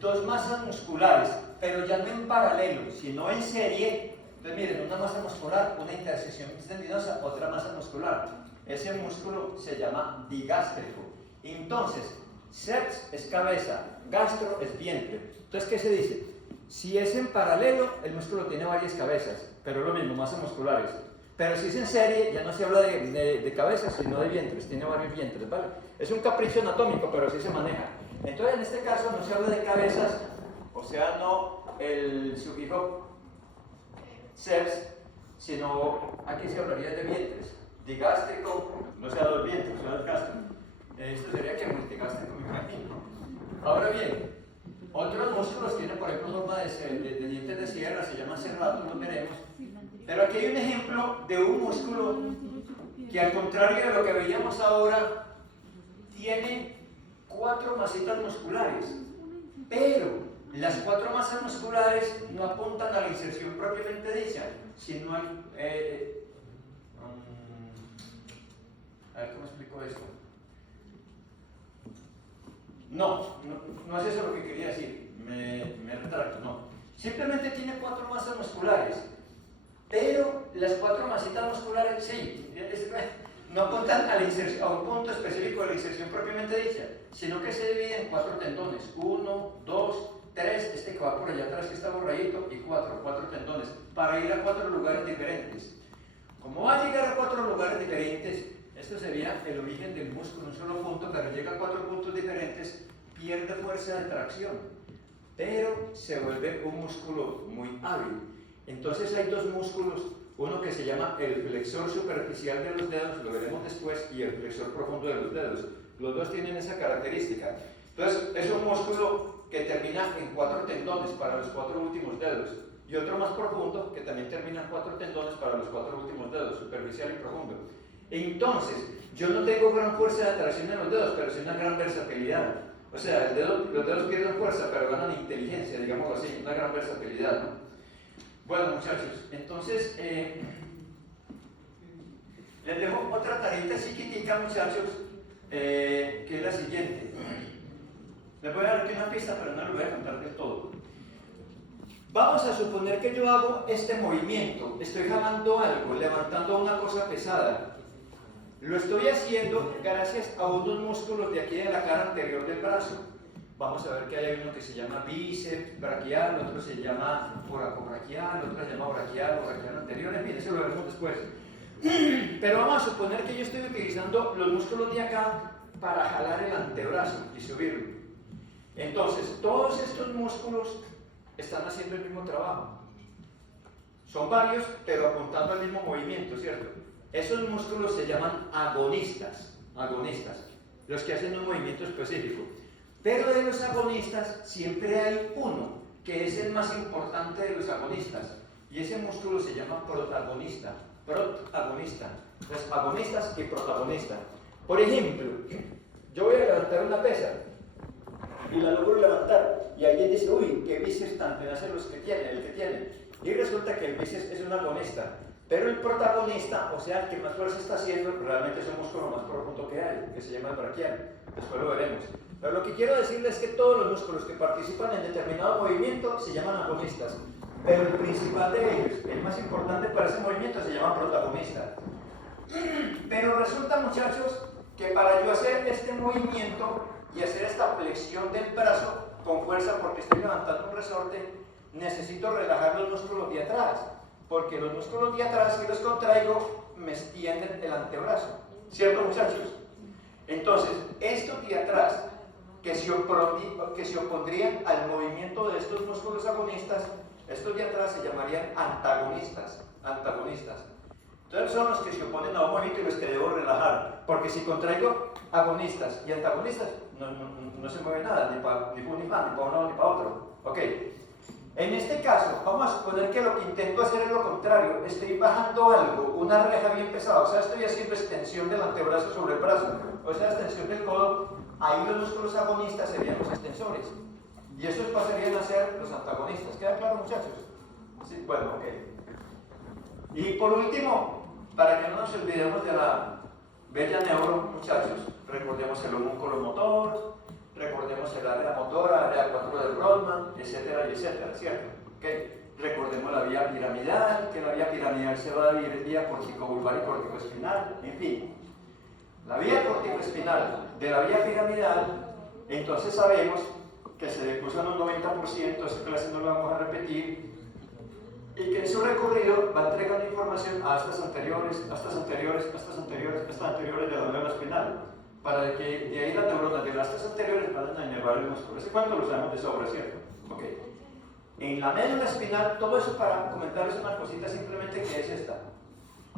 dos masas musculares, pero ya no en paralelo, sino en serie, entonces miren, una masa muscular, una intersección tendinosa, otra masa muscular. Ese músculo se llama digástrico. Entonces, ceps es cabeza, gastro es vientre. Entonces, ¿qué se dice? Si es en paralelo, el músculo tiene varias cabezas, pero es lo mismo, masas musculares. Pero si es en serie, ya no se habla de cabezas, sino de vientres, tiene varios vientres, ¿vale? Es un capricho anatómico, pero así se maneja. Entonces, en este caso no se habla de cabezas, o sea, no el sufijo seps, sino aquí se hablaría de vientres. Digástrico, no sea dos vientres, sea dos gástricos. Esto sería que multigástrico, me imagino. Ahora bien, otros músculos tienen, por ejemplo, forma de dientes de sierra, se llaman serratos, los veremos. Pero aquí hay un ejemplo de un músculo que, al contrario de lo que veíamos ahora, tiene 4 masitas musculares. Pero las 4 masas musculares no apuntan a la inserción propiamente dicha, sino al... a ver cómo explico esto. No es eso lo que quería decir, me retracto, no. Simplemente tiene 4 masas musculares, pero las 4 masitas musculares, sí, no apuntan a, a un punto específico de la inserción propiamente dicha, sino que se divide en 4 tendones, 1, 2, 3, este que va por allá atrás que está borradito, y 4 tendones, para ir a 4 lugares diferentes. Como va a llegar a 4 lugares diferentes, esto sería el origen del músculo, un solo punto, pero llega a 4 puntos diferentes, pierde fuerza de tracción, pero se vuelve un músculo muy hábil. Entonces hay 2 músculos, uno que se llama el flexor superficial de los dedos, lo veremos después, y el flexor profundo de los dedos. Los 2 tienen esa característica. Entonces es un músculo que termina en 4 tendones para los 4 últimos dedos, y otro más profundo que también termina en 4 tendones para los 4 últimos dedos, superficial y profundo. Entonces, yo no tengo gran fuerza de atracción en los dedos, pero sí una gran versatilidad. O sea, los dedos pierden fuerza, pero ganan inteligencia, digámoslo así, una gran versatilidad, ¿no? Bueno, muchachos, entonces, les dejo otra tarita chiquitica, muchachos, que es la siguiente. Les voy a dar aquí una pista, pero no les voy a contar del todo. Vamos a suponer que yo hago este movimiento, estoy jalando algo, levantando una cosa pesada. Lo estoy haciendo gracias a unos músculos de aquí de la cara anterior del brazo. Vamos a ver que hay uno que se llama bíceps braquial, otro se llama coracobraquial, otro se llama braquial o braquial anterior, en fin, eso lo veremos después. Pero vamos a suponer que yo estoy utilizando los músculos de acá para jalar el antebrazo y subirlo. Entonces, todos estos músculos están haciendo el mismo trabajo. Son varios, pero apuntando al mismo movimiento, ¿cierto? Esos músculos se llaman agonistas, los que hacen un movimiento específico. Pero de los agonistas siempre hay uno que es el más importante de los agonistas, y ese músculo se llama protagonista. Los agonistas y protagonista. Por ejemplo, yo voy a levantar una pesa y la logro levantar, y alguien dice, uy, qué bíceps tan tenaces los que tiene, el que tiene. Y resulta que el bíceps es un agonista. Pero el protagonista, o sea, el que más fuerza está haciendo, realmente es un músculo más profundo que hay, que se llama el braquial. Después lo veremos. Pero lo que quiero decirles es que todos los músculos que participan en determinado movimiento se llaman agonistas. Pero el principal de ellos, el más importante para ese movimiento, se llama protagonista. Pero resulta, muchachos, que para yo hacer este movimiento y hacer esta flexión del brazo con fuerza, porque estoy levantando un resorte, necesito relajar los músculos de atrás. Porque los músculos de atrás, si los contraigo, me extienden el antebrazo. ¿Cierto, muchachos? Entonces, estos de atrás, que se opondrían al movimiento de estos músculos agonistas, estos de atrás se llamarían antagonistas. Entonces son los que se oponen a un movimiento y los que debo relajar. Porque si contraigo agonistas y antagonistas, no se mueve nada, ni para ni para uno ni para otro. ¿Ok? En este caso, vamos a suponer que lo que intento hacer es lo contrario. Estoy bajando algo, una reja bien pesada, o sea, estoy haciendo extensión del antebrazo sobre el brazo, o sea, extensión del codo. Ahí los músculos agonistas serían los extensores, y esos pasarían a ser los antagonistas. ¿Queda claro, muchachos? Sí, bueno, ok. Y por último, para que no nos olvidemos de la bella neuro, muchachos, recordemos el homúnculo motor, recordemos el área motora, área 4 de Brodmann, etcétera, ¿cierto? ¿Okay? Recordemos la vía piramidal, que la vía piramidal se va a dividir en vía corticobulbar y corticoespinal, en fin. La vía corticoespinal de la vía piramidal, entonces sabemos que se decursan un 90%, esa clase no la vamos a repetir, y que en su recorrido va entregando información a estas anteriores, a estas anteriores, a estas anteriores, a estas anteriores de la médula espinal, para que de ahí las neuronas de las anteriores vayan a inervar el músculo. Ese cuento lo sabemos de sobra, ¿cierto? Ok. En la médula espinal, todo eso para comentarles una cosita simplemente que es esta.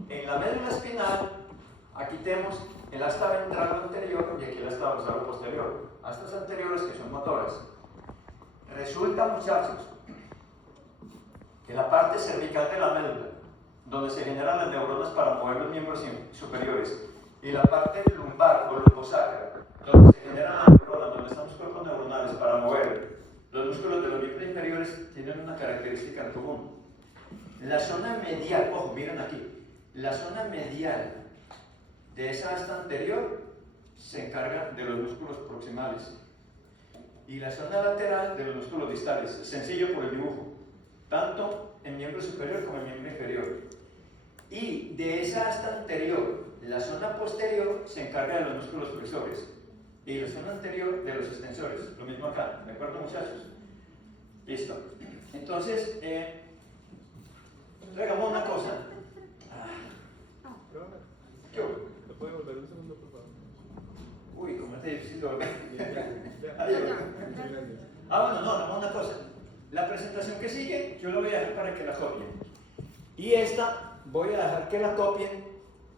En la médula espinal, aquí tenemos el asta ventral anterior y aquí el asta dorsal posterior. Astas anteriores que son motoras. Resulta, muchachos, que la parte cervical de la médula, donde se generan las neuronas para mover los miembros superiores, y la parte lumbar o lumbosacra, donde se generan las neuronas, donde están los cuerpos neuronales para mover los músculos de los miembros inferiores, tienen una característica en común. La zona medial, ojo, miren aquí, la zona medial de esa asta anterior se encarga de los músculos proximales y la zona lateral de los músculos distales, sencillo por el dibujo, tanto en miembro superior como en miembro inferior. Y de esa asta anterior, la zona posterior se encarga de los músculos flexores y la zona anterior de los extensores. Lo mismo acá, ¿de acuerdo, muchachos? Listo. Entonces, hagamos una cosa. ¿Qué hubo? ¿Lo puede volver un segundo, por favor? Uy, cómo es difícil de volver. Gracias. Bueno, no, hagamos una cosa. La presentación que sigue, yo lo voy a dejar para que la copien. Y esta, voy a dejar que la copien,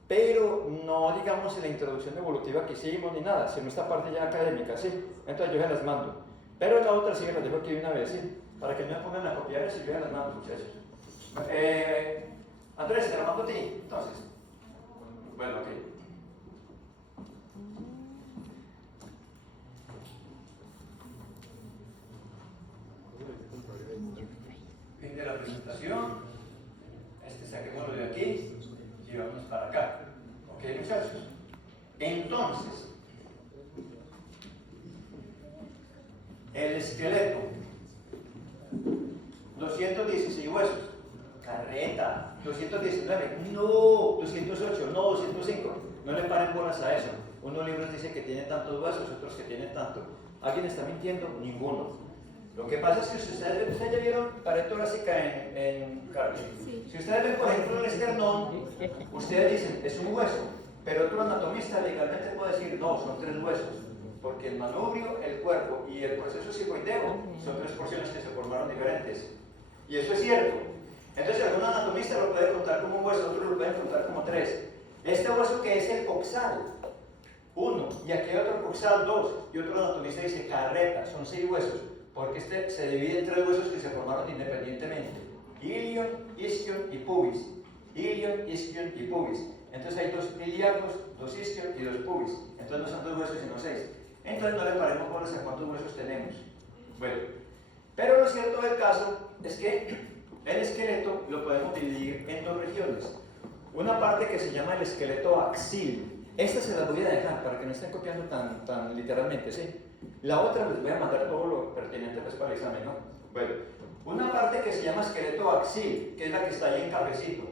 pero no digamos en la introducción evolutiva que hicimos ni nada, sino esta parte ya académica, ¿sí? Entonces yo se las mando. Pero la otra sí que las dejo aquí de una vez, ¿sí? Para que no me pongan a copiar eso y yo se las mando, muchachos. Andrés, te la mando a ti, entonces. Bueno, ok. Fin de la presentación. Saquémoslo de aquí y vamos para acá. ¿Ok, muchachos? Entonces, el esqueleto, 216 huesos. Carreta, 219, no, 208, no, 205. No le paren bolas a eso. Unos libros dicen que tiene tantos huesos, otros que tienen tanto. ¿Alguien está mintiendo? Ninguno. Lo que pasa es que si ustedes ya vieron pared torácica en carne. Sí. Si ustedes ven, por ejemplo, el esternón, ustedes dicen, es un hueso, pero otro anatomista legalmente puede decir, no, son 3 huesos, porque el manubrio, el cuerpo y el proceso cigoideo son 3 porciones que se formaron diferentes. Y eso es cierto. Entonces, algún anatomista lo puede contar como un hueso, otros lo pueden contar como 3. Este hueso que es el coxal, 1, y aquí hay otro coxal, 2, y otro anatomista dice carreta, son 6 huesos. Porque este se divide en 3 huesos que se formaron independientemente: ilion, isquion y pubis. Ilion, isquion y pubis. Entonces hay 2 ilíacos, 2 isquion y 2 pubis. Entonces no son 2 huesos sino 6. Entonces no le paremos bolas a cuántos huesos tenemos. Bueno, pero lo cierto del caso es que el esqueleto lo podemos dividir en 2 regiones. Una parte que se llama el esqueleto axil. Esta se las voy a dejar para que no estén copiando tan literalmente, ¿sí? La otra les voy a mandar todo lo pertinente pues, para el examen, ¿no? Bueno, una parte que se llama esqueleto axil, que es la que está ahí en cafecito,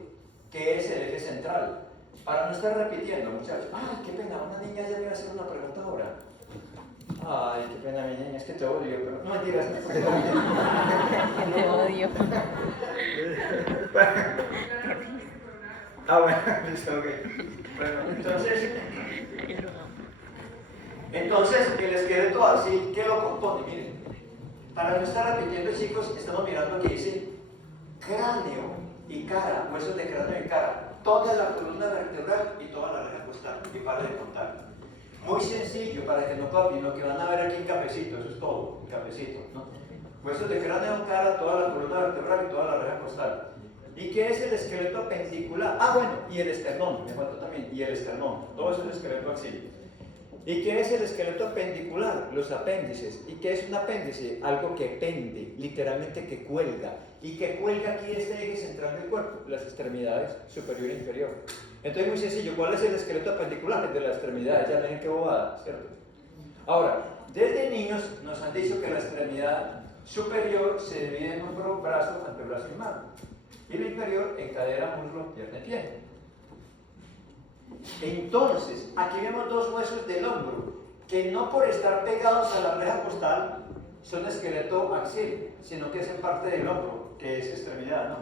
que es el eje central. Para no estar repitiendo, muchachos. Ay, qué pena, una niña ya me va a hacer una pregunta ahora. Ay, qué pena, mi niña, es que te odio, pero no mentiras, no es porque te odio. Te odio. Bueno, listo, ok. Bueno, entonces, el esqueleto axil, ¿qué lo compone? Miren, para no estar repitiendo, chicos, estamos mirando aquí, dice cráneo y cara, huesos de cráneo y cara, toda la columna vertebral y toda la reja costal, y para de contar. Muy sencillo, para que no copien, lo que van a ver aquí en cafecito, eso es todo, en cafecito, ¿no? Huesos de cráneo, cara, toda la columna vertebral y toda la reja costal. ¿Y qué es el esqueleto apendicular? Bueno, y el esternón, me falta también, y el esternón, todo eso es el esqueleto axil. ¿Y qué es el esqueleto apendicular? Los apéndices. ¿Y qué es un apéndice? Algo que pende, literalmente que cuelga. ¿Y que cuelga aquí este eje central del cuerpo? Las extremidades superior e inferior. Entonces, muy sencillo, ¿cuál es el esqueleto apendicular? El de las extremidades, ya ven qué bobada, ¿cierto? Ahora, desde niños nos han dicho que la extremidad superior se divide en hombro, brazo, antebrazo y mano. Y la inferior en cadera, muslo, pierna y pie. Entonces, aquí vemos 2 huesos del hombro, que no por estar pegados a la reja costal son esqueleto axil, sino que hacen parte del hombro, que es extremidad, ¿no?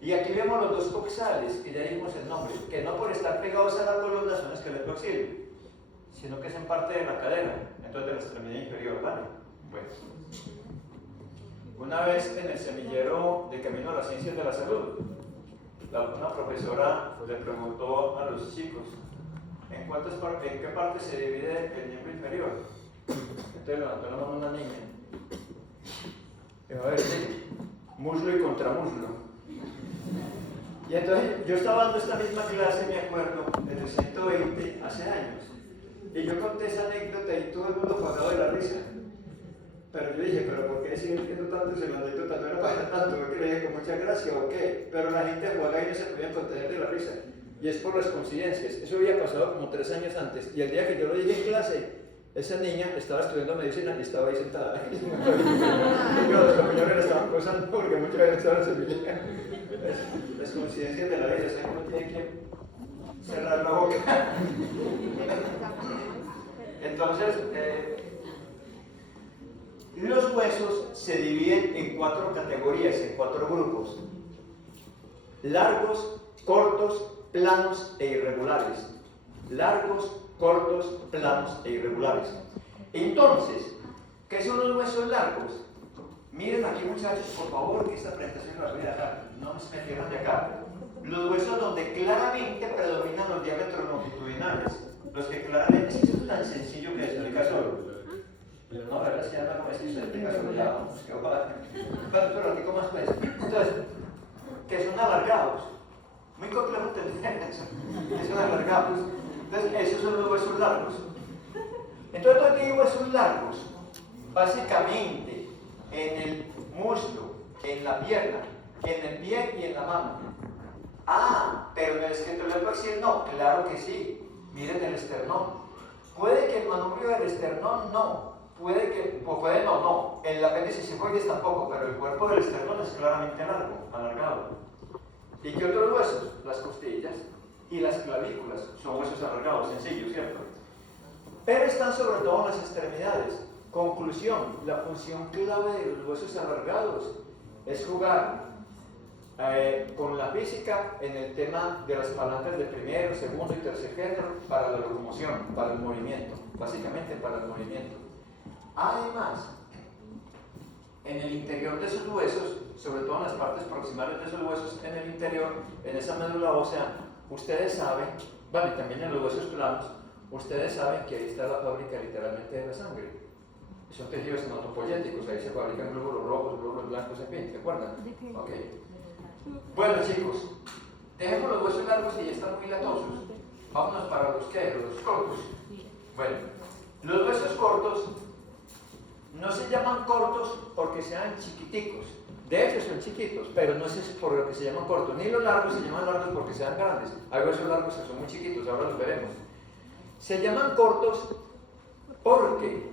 Y aquí vemos los dos coxales, que ya dijimos el nombre, que no por estar pegados a la columna son esqueletoaxil, sino que son parte de la cadera, entonces de la extremidad inferior, ¿vale? Bueno. Una vez en el semillero de Camino a las Ciencias de la Salud, una profesora le preguntó a los chicos, ¿en qué parte se divide el miembro inferior? Entonces levantó la mano una niña. Dijo, a ver, sí, muslo y contramuslo. Y entonces yo estaba dando esta misma clase, me acuerdo, en el 120, hace años. Y yo conté esa anécdota y todo el mundo pagado de la risa. Pero yo dije, ¿pero por qué siguen viendo tanto si la anécdota no era para tanto? ¿Qué le dije con mucha gracia o qué? Pero la gente juega y no se podían contener de la risa. Y es por las coincidencias. Eso había pasado como 3 años antes. Y el día que yo lo dije en clase, esa niña estaba estudiando medicina y estaba ahí sentada. Y los compañeros le estaban posando porque muchas veces estaban semilla. Las coincidencias de la vida, o sea que uno tiene que cerrar la boca. Entonces, los huesos se dividen en 4 categorías, en 4 grupos: largos, cortos, planos e irregulares. Largos, cortos, planos e irregulares. Entonces, ¿qué son los huesos largos? Miren aquí, muchachos, por favor, que esta presentación la voy a dejar, no se me pierdan de acá. Los huesos donde claramente predominan los diámetros longitudinales, los que claramente, si es tan sencillo que se explica solo. No, verdad, es que ya no es que se explica solo, ya vamos, que va. Bueno, pero aquí más pues. Entonces, que son alargados. Muy complejo entender eso, que son alargados. Entonces, esos son los huesos largos. Entonces, ¿dónde hay huesos largos? Básicamente, en el muslo, en la pierna, en el pie y en la mano. Ah, pero en el esqueletoaxial no, claro que sí. Miren el esternón. Puede que el manubrio del esternón no, puede que, o puede no. El apéndice sigmoides tampoco, pero el cuerpo del esternón es claramente largo, alargado. ¿Y qué otros huesos? Las costillas y las clavículas son huesos alargados, sencillos, ¿cierto? Pero están sobre todo en las extremidades. Conclusión, la función clave de los huesos alargados es jugar con la física en el tema de las palancas de primero, segundo y tercer género para la locomoción, para el movimiento, básicamente para el movimiento. Además, en el interior de esos huesos, sobre todo en las partes proximales de esos huesos, en el interior, en esa médula ósea, ustedes saben, vale, también en los huesos planos, ustedes saben que ahí está la fábrica literalmente de la sangre. Son tejidos hematopoyéticos, ahí se fabrican glóbulos rojos, glóbulos blancos, en fin, ¿se acuerdan? Ok. Bueno, chicos, dejemos los huesos largos y ya están muy latosos. Vámonos para los cortos. Bueno, los huesos cortos no se llaman cortos porque sean chiquiticos. De hecho son chiquitos, pero no es por lo que se llaman cortos. Ni los largos se llaman largos porque sean grandes. Hay huesos largos que son muy chiquitos, ahora los veremos. Se llaman cortos porque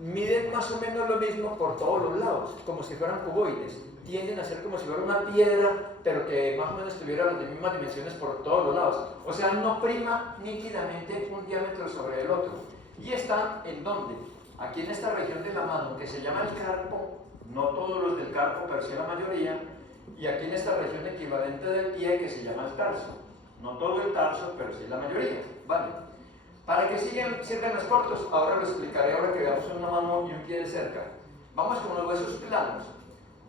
miden más o menos lo mismo por todos los lados, como si fueran cuboides. Tienden a ser como si fuera una piedra, pero que más o menos tuviera las mismas dimensiones por todos los lados. O sea, no prima nítidamente un diámetro sobre el otro. ¿Y están en dónde? Aquí en esta región de la mano, que se llama el carpo, no todos los del carpo, pero sí la mayoría, y aquí en esta región equivalente del pie, que se llama el tarso. No todo el tarso, pero sí la mayoría. ¿Vale? ¿Para qué sirven los cortos? Ahora lo explicaré, ahora que veamos una mano y un pie de cerca. Vamos con los huesos planos.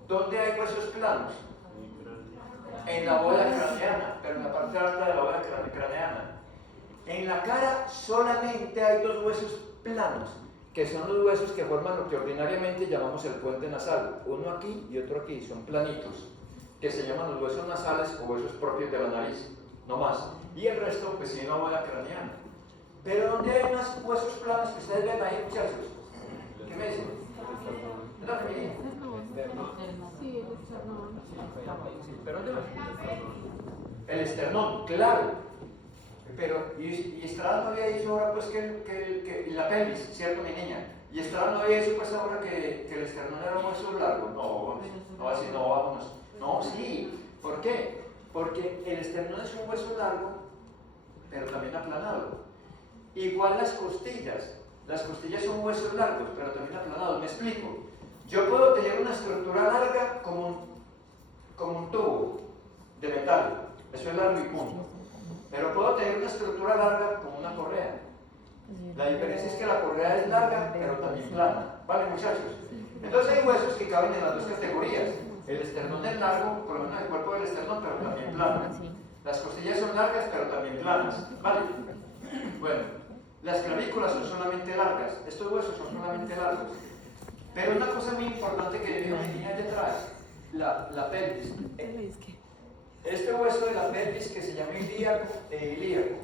¿Dónde hay huesos planos? En la bóveda craneana, pero en la parte alta de la bóveda craneana. En la cara solamente hay 2 huesos planos, que son los huesos que forman lo que ordinariamente llamamos el puente nasal. Uno aquí y otro aquí, son planitos, que se llaman los huesos nasales o huesos propios de la nariz, no más. Y el resto, pues sí, en la bóveda craneana. Pero ¿dónde hay unos huesos planos que ustedes ven ahí, muchachos? ¿Qué me dicen? ¿Es la femenina? Sí, el esternón. ¿Pero dónde va? El esternón, claro. Pero, y Estrada no había dicho ahora pues que la pelvis, ¿cierto, mi niña? Y Estrada no había dicho pues ahora que el esternón era un hueso largo. No, así no, vámonos. No, sí. ¿Por qué? Porque el esternón es un hueso largo, pero también aplanado. Igual las costillas. Las costillas son huesos largos, pero también aplanados. Me explico. Yo puedo tener una estructura larga como como un tubo de metal. Eso es largo y punto. Pero puedo tener una estructura larga como una correa. La diferencia es que la correa es larga, pero también plana. ¿Vale, muchachos? Entonces hay huesos que caben en las dos categorías. El esternón es largo, por lo menos el cuerpo del esternón, pero también plano. Las costillas son largas, pero también planas. ¿Vale? Bueno, las clavículas son solamente largas. Estos huesos son solamente largos. Pero una cosa muy importante que yo venía detrás, la pelvis. Este hueso de la pelvis que se llama ilíaco e ilíaco.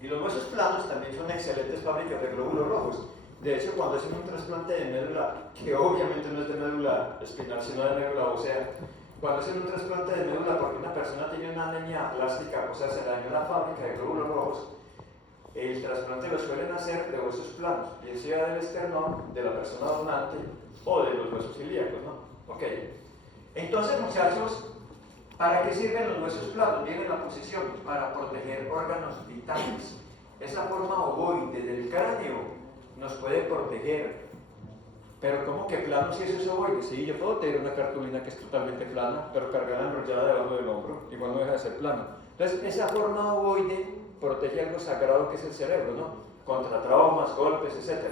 Y los huesos planos también son excelentes fábricas de glóbulos rojos. De hecho, cuando hacen un trasplante de médula, que obviamente no es de médula espinal, sino de médula ósea, cuando hacen un trasplante de médula porque una persona tiene una anemia plástica, o sea, se dañó la fábrica de glóbulos rojos, el trasplante lo suelen hacer de huesos planos, bien sea del esternón, de la persona donante o de los huesos ilíacos, ¿no? Ok. Entonces, muchachos, ¿para qué sirven los huesos planos? Miren la posición, para proteger órganos vitales. Esa forma ovoide del cráneo nos puede proteger. Pero ¿cómo que plano si eso es ovoide? Sí, yo puedo tener una cartulina que es totalmente plana, pero cargada enrollada debajo del hombro, igual no deja de ser plana. Entonces, esa forma ovoide protege algo sagrado que es el cerebro, ¿no? Contra traumas, golpes, etc.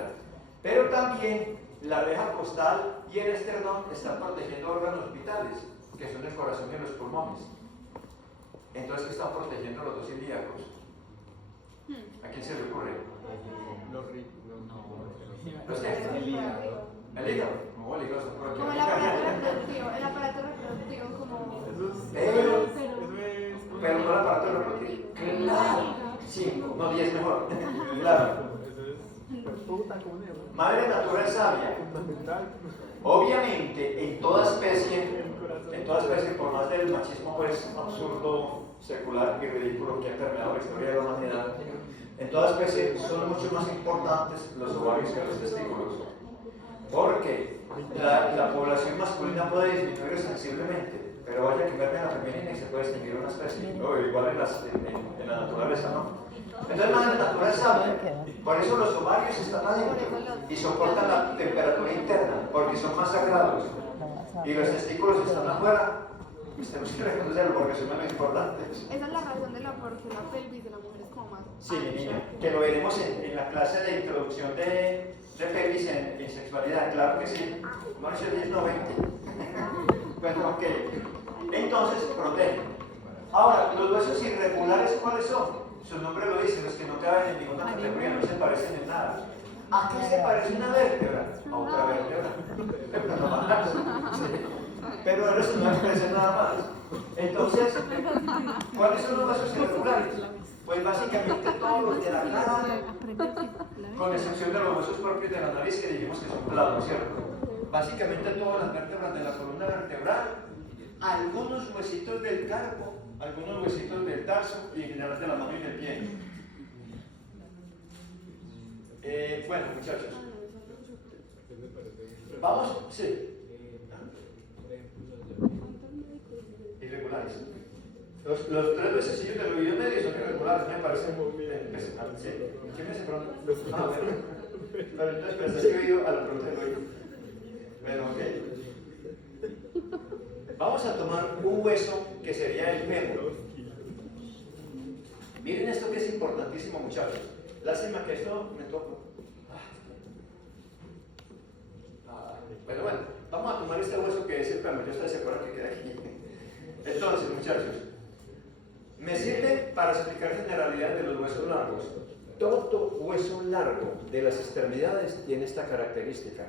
Pero también la reja costal y el esternón están protegiendo órganos vitales, que son el corazón y los pulmones. Entonces, ¿qué están protegiendo los dos ilíacos? ¿A quién se le ocurre? Los ricos. ¿Los qué? El hígado. ¿El hígado? No, el hígado está por aquí. Como el aparato reproductivo, como... Pero no el aparato reproductivo. Claro. 5, no 10 mejor. Claro. Madre natural sabia. Obviamente, en toda especie, por más del machismo pues absurdo, secular y ridículo que ha permeado la historia de la humanidad, en toda especie son mucho más importantes los ovarios que los testículos. Porque la población masculina puede disminuir sensiblemente, pero vaya que verde en la femenina y se puede extinguir una especie, ¿no? Igual en la naturaleza, ¿no? Entonces, madre natural sabe, por eso los ovarios están adentro y soportan la temperatura interna, porque son más sagrados. Y los testículos están afuera, pues tenemos que reconocerlo porque son menos importantes. Esa es la razón de por qué la pelvis de la mujer es como más... Sí, mi niña, que lo veremos en la clase de introducción de pelvis en sexualidad, claro que sí. No es el 10, no 20. Bueno, ok. Entonces, protege. Ahora, los huesos irregulares, ¿cuáles son? Su nombre lo dice, los que no caben en ninguna categoría, no se parecen en nada. ¿A qué se parece una vértebra? A otra vértebra. No más. Sí. Pero ahora eso no me parece nada más. Entonces, ¿cuáles son los huesos irregulares? Pues básicamente todos los de la cara, con excepción de los huesos propios de la nariz que dijimos que son planos, ¿cierto? Básicamente todas las vértebras de la columna vertebral, algunos huesitos del carpo, algunos huesitos del tarso y en general de la mano y del pie. Bueno, muchachos. Vamos, sí. Irregulares. Los 3 huesecillos del oído medio son irregulares, me parecen muy bien. ¿Sí? ¿Quién me hace pregunta? Ah, bueno. Pero entonces pensaste que he oído a la pregunta del oído. Bueno, ok. Vamos a tomar un hueso que sería el fémur. Miren esto que es importantísimo, muchachos. Lástima que esto me toca. Bueno, vamos a tomar este hueso que es el fémur. Yo estoy seguro que queda aquí. Entonces, muchachos, me sirve para explicar generalidades de los huesos largos. Todo hueso largo de las extremidades tiene esta característica.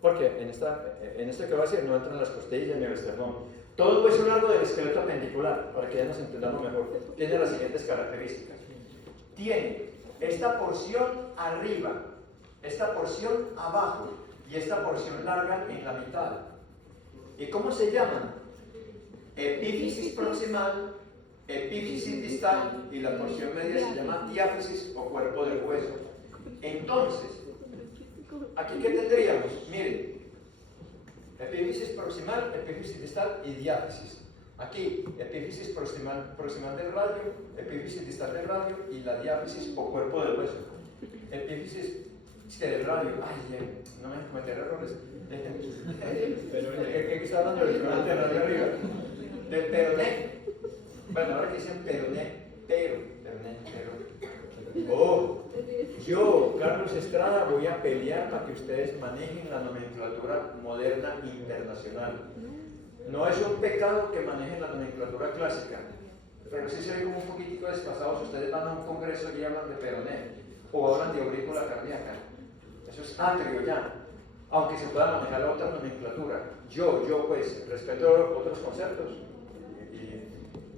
Porque en esto que voy a decir no entran las costillas ni el esternón. Todo hueso largo del esqueleto apendicular, para que ya nos entendamos mejor, tiene las siguientes características. Tiene esta porción arriba, esta porción abajo y esta porción larga en la mitad. ¿Y cómo se llaman? Epífisis proximal, epífisis distal y la porción media se llama diáfisis o cuerpo del hueso. Entonces, ¿aquí qué tendríamos? Miren, epífisis proximal, epífisis distal y diáfisis. Aquí, epífisis proximal del radio, epífisis distal del radio y la diáfisis o cuerpo del hueso. Epífisis Es que el radio, ay, no me cometer errores. ¿Qué está hablando del radio arriba? Del peroné. Bueno, ahora que dicen peroné, pero. Oh, yo, Carlos Estrada, voy a pelear para que ustedes manejen la nomenclatura moderna internacional. No es un pecado que manejen la nomenclatura clásica, pero sí se ve como un poquitico desfasados. Ustedes van a un congreso y hablan de peroné o hablan de aurícula cardíaca. Eso es atrio ya, aunque se pueda manejar la otra nomenclatura. Yo pues respeto otros conceptos,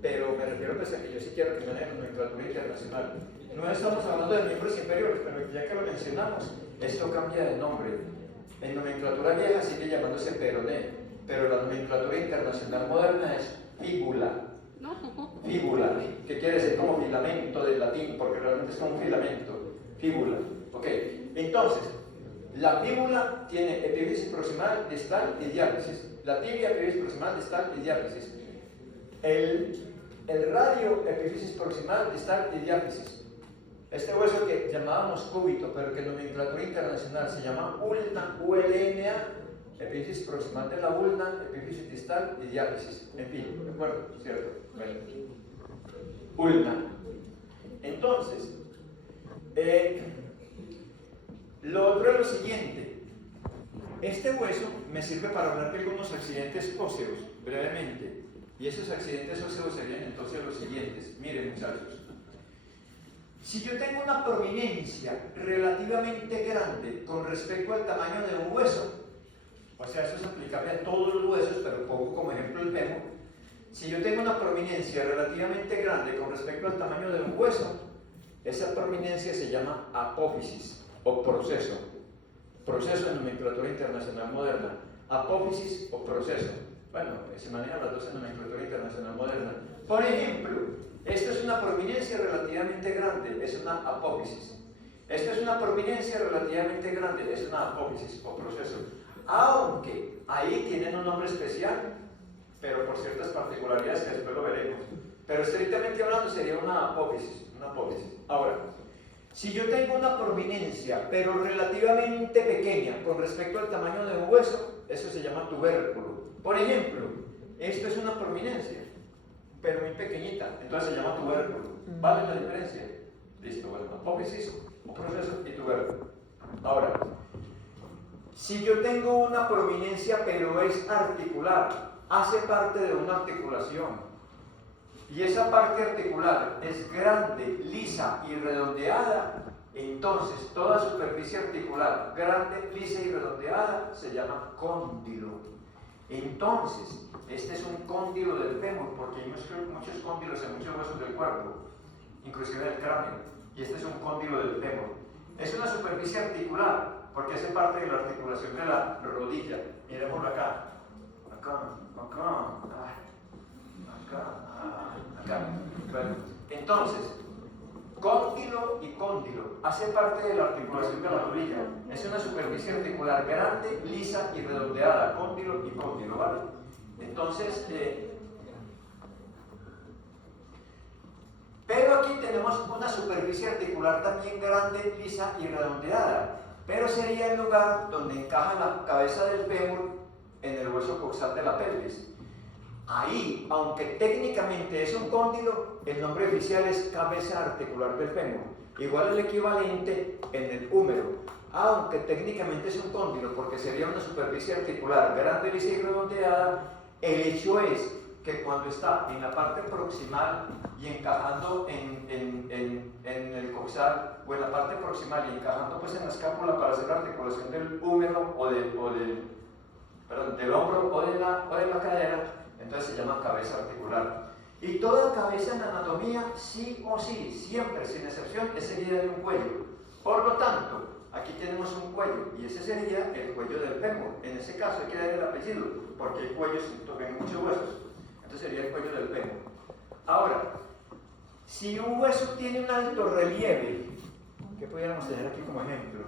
pero me refiero pues a que yo sí quiero que manejen la nomenclatura internacional. No estamos hablando de miembros inferiores, pero ya que lo mencionamos, esto cambia de nombre. En nomenclatura vieja sigue llamándose peroné, pero la nomenclatura internacional moderna es fíbula. Fíbula, que quiere decir como filamento del latín, porque realmente es como un filamento. Fíbula. Ok, entonces, la fíbula tiene epífisis proximal, distal y diáfisis. La tibia, epífisis proximal, distal y diáfisis. El radio, epífisis proximal, distal y diáfisis. Este hueso que llamábamos cúbito, pero que en nomenclatura internacional se llama ulna, ulna, epífisis proximal de la ulna, epífisis distal y diáfisis. En fin, ¿de acuerdo? ¿Cierto? Bueno. Ulna. Entonces, lo otro es lo siguiente. Este hueso me sirve para hablar de algunos accidentes óseos, brevemente. Y esos accidentes óseos serían entonces los siguientes. Miren, muchachos. Si yo tengo una prominencia relativamente grande con respecto al tamaño de un hueso, o sea, eso es aplicable a todos los huesos, pero pongo como ejemplo el fémur. Si yo tengo una prominencia relativamente grande con respecto al tamaño de un hueso, esa prominencia se llama apófisis o proceso. Proceso en nomenclatura internacional moderna. Apófisis o proceso. Bueno, se manejan las dos en nomenclatura internacional moderna. Por ejemplo, esta es una prominencia relativamente grande, es una apófisis. Esta es una prominencia relativamente grande, es una apófisis o proceso. Aunque ahí tienen un nombre especial, pero por ciertas particularidades que después lo veremos. Pero estrictamente hablando sería una apófisis. Ahora, si yo tengo una prominencia, pero relativamente pequeña con respecto al tamaño de un hueso, eso se llama tubérculo. Por ejemplo, esto es una prominencia, pero muy pequeñita, entonces se llama tubérculo. ¿Vale la diferencia? Listo, bueno, apófisis, un proceso y tubérculo. Ahora, si yo tengo una prominencia pero es articular, hace parte de una articulación, y esa parte articular es grande, lisa y redondeada, entonces toda superficie articular grande, lisa y redondeada se llama cóndilo. Entonces, este es un cóndilo del fémur, porque hay muchos cóndilos en muchos huesos del cuerpo, inclusive en el cráneo, y este es un cóndilo del fémur. Es una superficie articular, porque hace parte de la articulación de la rodilla. Miremoslo acá. Acá. Bueno, entonces, cóndilo y cóndilo hace parte de la articulación de la rodilla. Es una superficie articular grande, lisa y redondeada. Cóndilo y cóndilo, ¿vale? Entonces, pero aquí tenemos una superficie articular también grande, lisa y redondeada. Pero sería el lugar donde encaja la cabeza del fémur en el hueso coxal de la pelvis. Ahí, aunque técnicamente es un cóndilo, el nombre oficial es cabeza articular del fémur. Igual el equivalente en el húmero, aunque técnicamente es un cóndilo porque sería una superficie articular grande, lisa y redondeada. El hecho es que cuando está en la parte proximal y encajando en el coxal, o en la parte proximal y encajando pues en la escápula para hacer la articulación del húmero o del hombro o de la cadera, entonces se llama cabeza articular. Y toda cabeza en la anatomía, sí o sí, siempre, sin excepción, es seguida de un cuello. Por lo tanto, aquí tenemos un cuello, y ese sería el cuello del fémur. En ese caso hay que dar el apellido, porque hay cuellos en muchos huesos. Entonces sería el cuello del fémur. Ahora, si un hueso tiene un alto relieve, ¿qué pudiéramos tener aquí como ejemplo?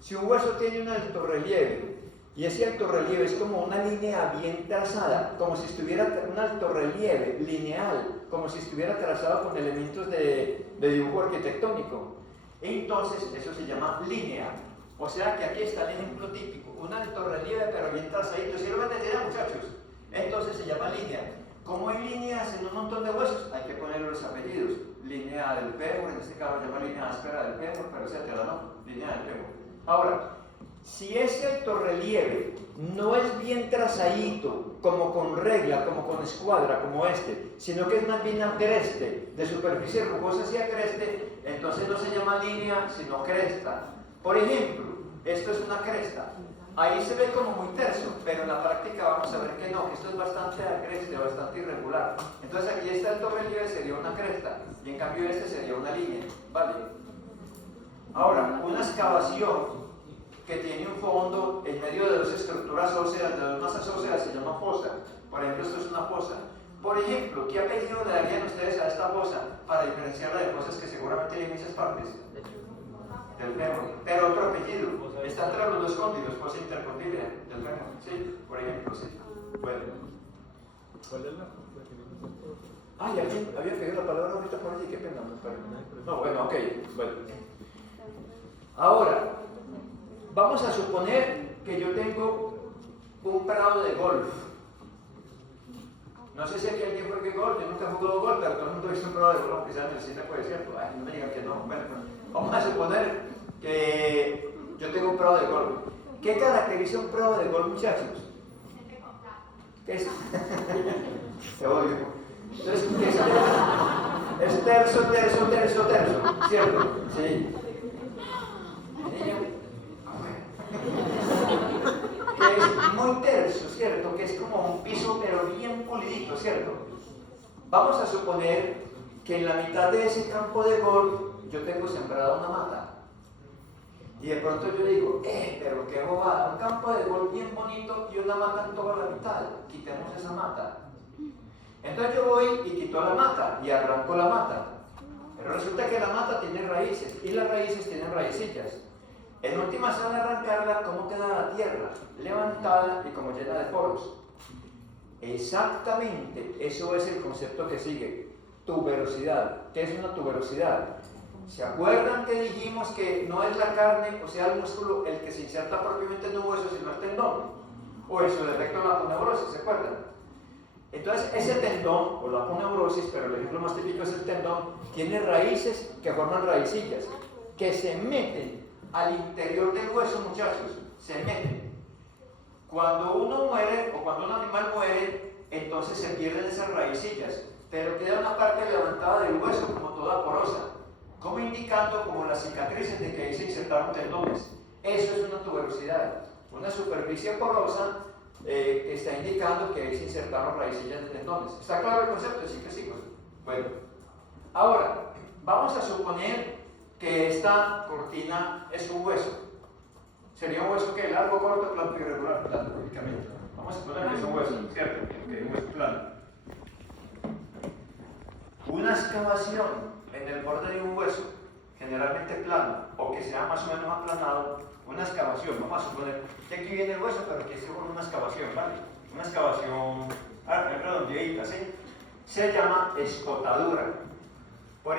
Si un hueso tiene un alto relieve, y ese alto relieve es como una línea bien trazada, como si estuviera un alto relieve lineal, como si estuviera trazado con elementos de dibujo arquitectónico. Entonces, eso se llama línea. O sea que aquí está el ejemplo típico, un alto relieve pero bien trazadito. ¿Sí lo ven desde allá, muchachos? Entonces se llama línea. Como hay líneas en un montón de huesos, hay que ponerle los apellidos. Línea del fémur, en este caso se llama línea áspera del fémur, pero etcétera, ¿no? Línea del fémur. Ahora, si ese alto relieve no es bien trazadito, como con regla, como con escuadra, como este, sino que es más bien agreste, de superficie rugosa hacia agreste, entonces no se llama línea, sino cresta. Por ejemplo, esto es una cresta. Ahí se ve como muy terso, pero en la práctica vamos a ver que no, que esto es bastante agreste, bastante irregular. Entonces aquí este alto relieve sería una cresta, y en cambio este sería una línea, ¿vale? Ahora, una excavación que tiene un fondo en medio de dos estructuras óseas, de dos masas óseas, se llama fosa. Por ejemplo, esto es una fosa. Por ejemplo, ¿qué apellido le darían ustedes a esta fosa para diferenciarla de fosas que seguramente tienen muchas partes? Del fémur. Pero otro apellido. Está entre los dos cóndilos, fosa intercondílea del fémur. Sí, por ejemplo, sí. Bueno. ¿Cuál es la fosa que vimos? Ay, alguien había pedido la palabra ahorita por allí, qué pena, no, bueno, ok, bueno. Ahora, vamos a suponer que yo tengo un prado de golf. No sé si aquí alguien juegue golf, yo nunca he jugado golf, pero todo el mundo ha visto un prado de golf, quizás en el cine puede ser, ay, no me digan que no. Bueno, vamos a suponer que yo tengo un prado de golf. ¿Qué caracteriza un prado de golf, muchachos? ¿Qué es? Te odio. Entonces, ¿qué es? Es terso, ¿cierto? Sí. Que es muy terso, ¿cierto? Que es como un piso, pero bien pulidito, ¿cierto? Vamos a suponer que en la mitad de ese campo de golf yo tengo sembrada una mata. Y de pronto yo digo, pero qué bobada, un campo de golf bien bonito y una mata en toda la mitad. Quitemos esa mata. Entonces yo voy y quito la mata y arranco la mata. Pero resulta que la mata tiene raíces y las raíces tienen raicillas. En última, al arrancarla, ¿cómo queda la tierra? Levantada y como llena de poros. Exactamente, eso es el concepto que sigue. Tuberosidad. ¿Qué es una tuberosidad? ¿Se acuerdan que dijimos que no es la carne, o sea el músculo, el que se inserta propiamente en un hueso, sino el tendón? O en su defecto la aponeurosis, ¿se acuerdan? Entonces ese tendón, o la aponeurosis, pero el ejemplo más típico es el tendón, tiene raíces que forman raicillas, que se meten al interior del hueso, muchachos, se meten. Cuando uno muere, o cuando un animal muere, entonces se pierden esas raicillas, pero queda una parte levantada del hueso, como toda porosa, como indicando como las cicatrices de que ahí se insertaron tendones. Eso es una tuberosidad, una superficie porosa que está indicando que ahí se insertaron raicillas de tendones. ¿Está claro el concepto? Sí que sí, pues. Bueno, ahora, vamos a suponer que esta cortina es un hueso. ¿Sería un hueso que largo, corto, plano, irregular? Plano, lógicamente. Vamos a suponer que es un hueso, ¿cierto? Que un hueso plano. Una excavación en el borde de un hueso, generalmente plano, o que sea más o menos aplanado, una excavación, vamos a suponer que aquí viene el hueso, pero que es una excavación, ¿vale? Una excavación redondeadita, ¿sí? Se llama escotadura. Por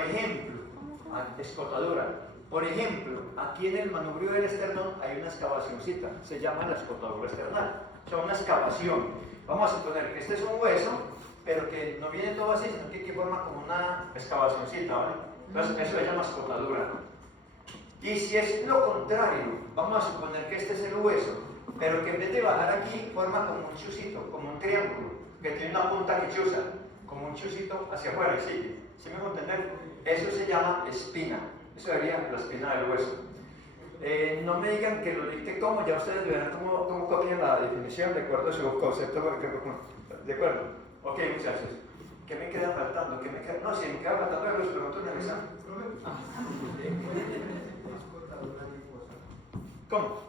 ejemplo, aquí en el manubrio del esternón hay una excavacióncita, se llama la escotadura esternal, o sea, una excavación. Vamos a suponer que este es un hueso, pero que no viene todo así, sino que forma como una excavacióncita, ¿vale? Entonces eso se llama escotadura. Y si es lo contrario, vamos a suponer que este es el hueso, pero que en vez de bajar aquí forma como un chusito, como un triángulo, que tiene una punta que chuza, como un chusito hacia afuera y sigue. ¿Sí me van a entender? Eso se llama espina. Eso sería la espina del hueso. No me digan que lo dicte como, ya ustedes verán cómo copian la definición de acuerdo a su concepto. ¿De acuerdo? Ok, muchachos. ¿Qué me queda faltando? No, si me queda faltando, los pregunto en el examen. ¿Cómo?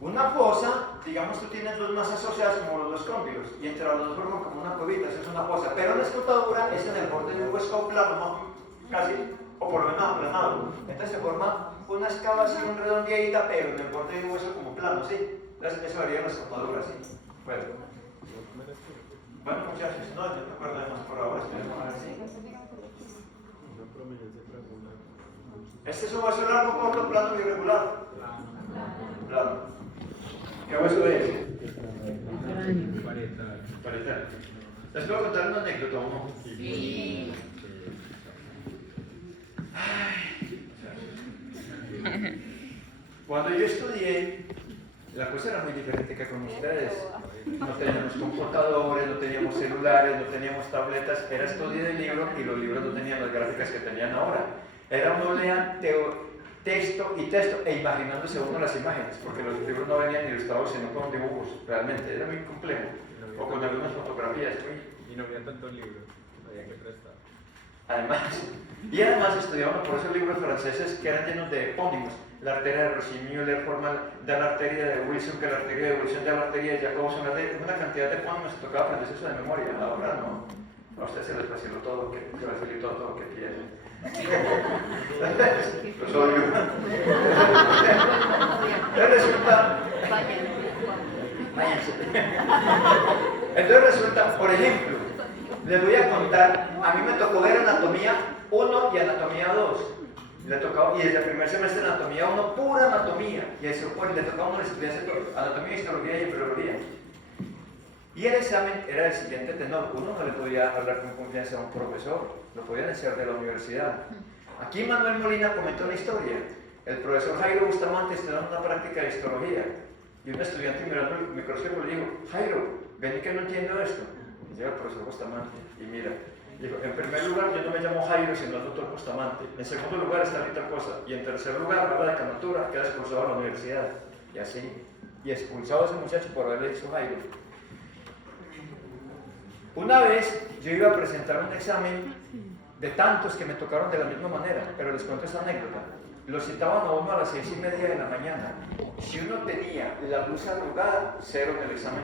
Una fosa, digamos, tú tienes dos masas óseas como los dos cóndilos, y entre los dos forman como una cuevita, eso es una fosa. Pero una escotadura es en el borde de un hueso plano, ¿no? Casi, o por lo menos aplanado. Entonces se forma una excavación redondeadita, pero en el borde de un hueso como plano, ¿sí? Entonces eso haría una escotadura, ¿sí? Bueno, muchachos, no me acuerdo de más por ahora, esperemos a ver si. Este es un hueso largo, corto, plano y irregular. templado. ¿Qué hueso es? Parietal. Parietal. ¿Les puedo contar una anécdota o no? Sí. Cuando yo estudié, la cosa era muy diferente que con ustedes. No teníamos computadores, no teníamos celulares, no teníamos tabletas, era estudio de libros y los libros no tenían las gráficas que tenían ahora. Era uno lean texto y texto e imaginándose uno las imágenes, porque los libros no venían ilustrados sino con dibujos, realmente, era muy complejo. O con algunas fotografías. Y no había tantos libros, había que prestar. Además estudiábamos por esos libros franceses que eran llenos de epónimos. La arteria de Rossignol forma de la arteria de Wilson, que la arteria de Wilson de la arteria de Jacobson, una cantidad de epónimos que tocaba aprenderse eso de memoria. Ahora no. A usted se les facilitó todo, se les facilitó todo lo que quieren. Los odio. Entonces resulta. Entonces resulta, por ejemplo, les voy a contar, a mí me tocó ver anatomía 1 y anatomía 2. Le tocaba, y desde el primer semestre anatomía 1, pura anatomía. Y eso, pues, le tocaba a uno estudiarse todo, anatomía, histología y embriología. Y el examen era el siguiente tenor. Uno no le podía hablar con confianza a un profesor, lo podían enseñar de la universidad. Aquí Manuel Molina comentó una historia. El profesor Jairo Bustamante está dando una práctica de histología. Y un estudiante mirando el microscopio le dijo, Jairo, ven que no entiendo esto. Y llega el profesor Bustamante y mira. Dijo, en primer lugar, yo no me llamo Jairo, sino el doctor Bustamante. En segundo lugar está tal cosa. Y en tercer lugar, la decanatura queda expulsado a la universidad. Y así. Y expulsado a ese muchacho por haberle dicho Jairo. Una vez yo iba a presentar un examen de tantos que me tocaron de la misma manera, pero les cuento esta anécdota. Lo citaban a uno a las 6:30 de la mañana. Si uno tenía la luz arrugada, 0 en el examen.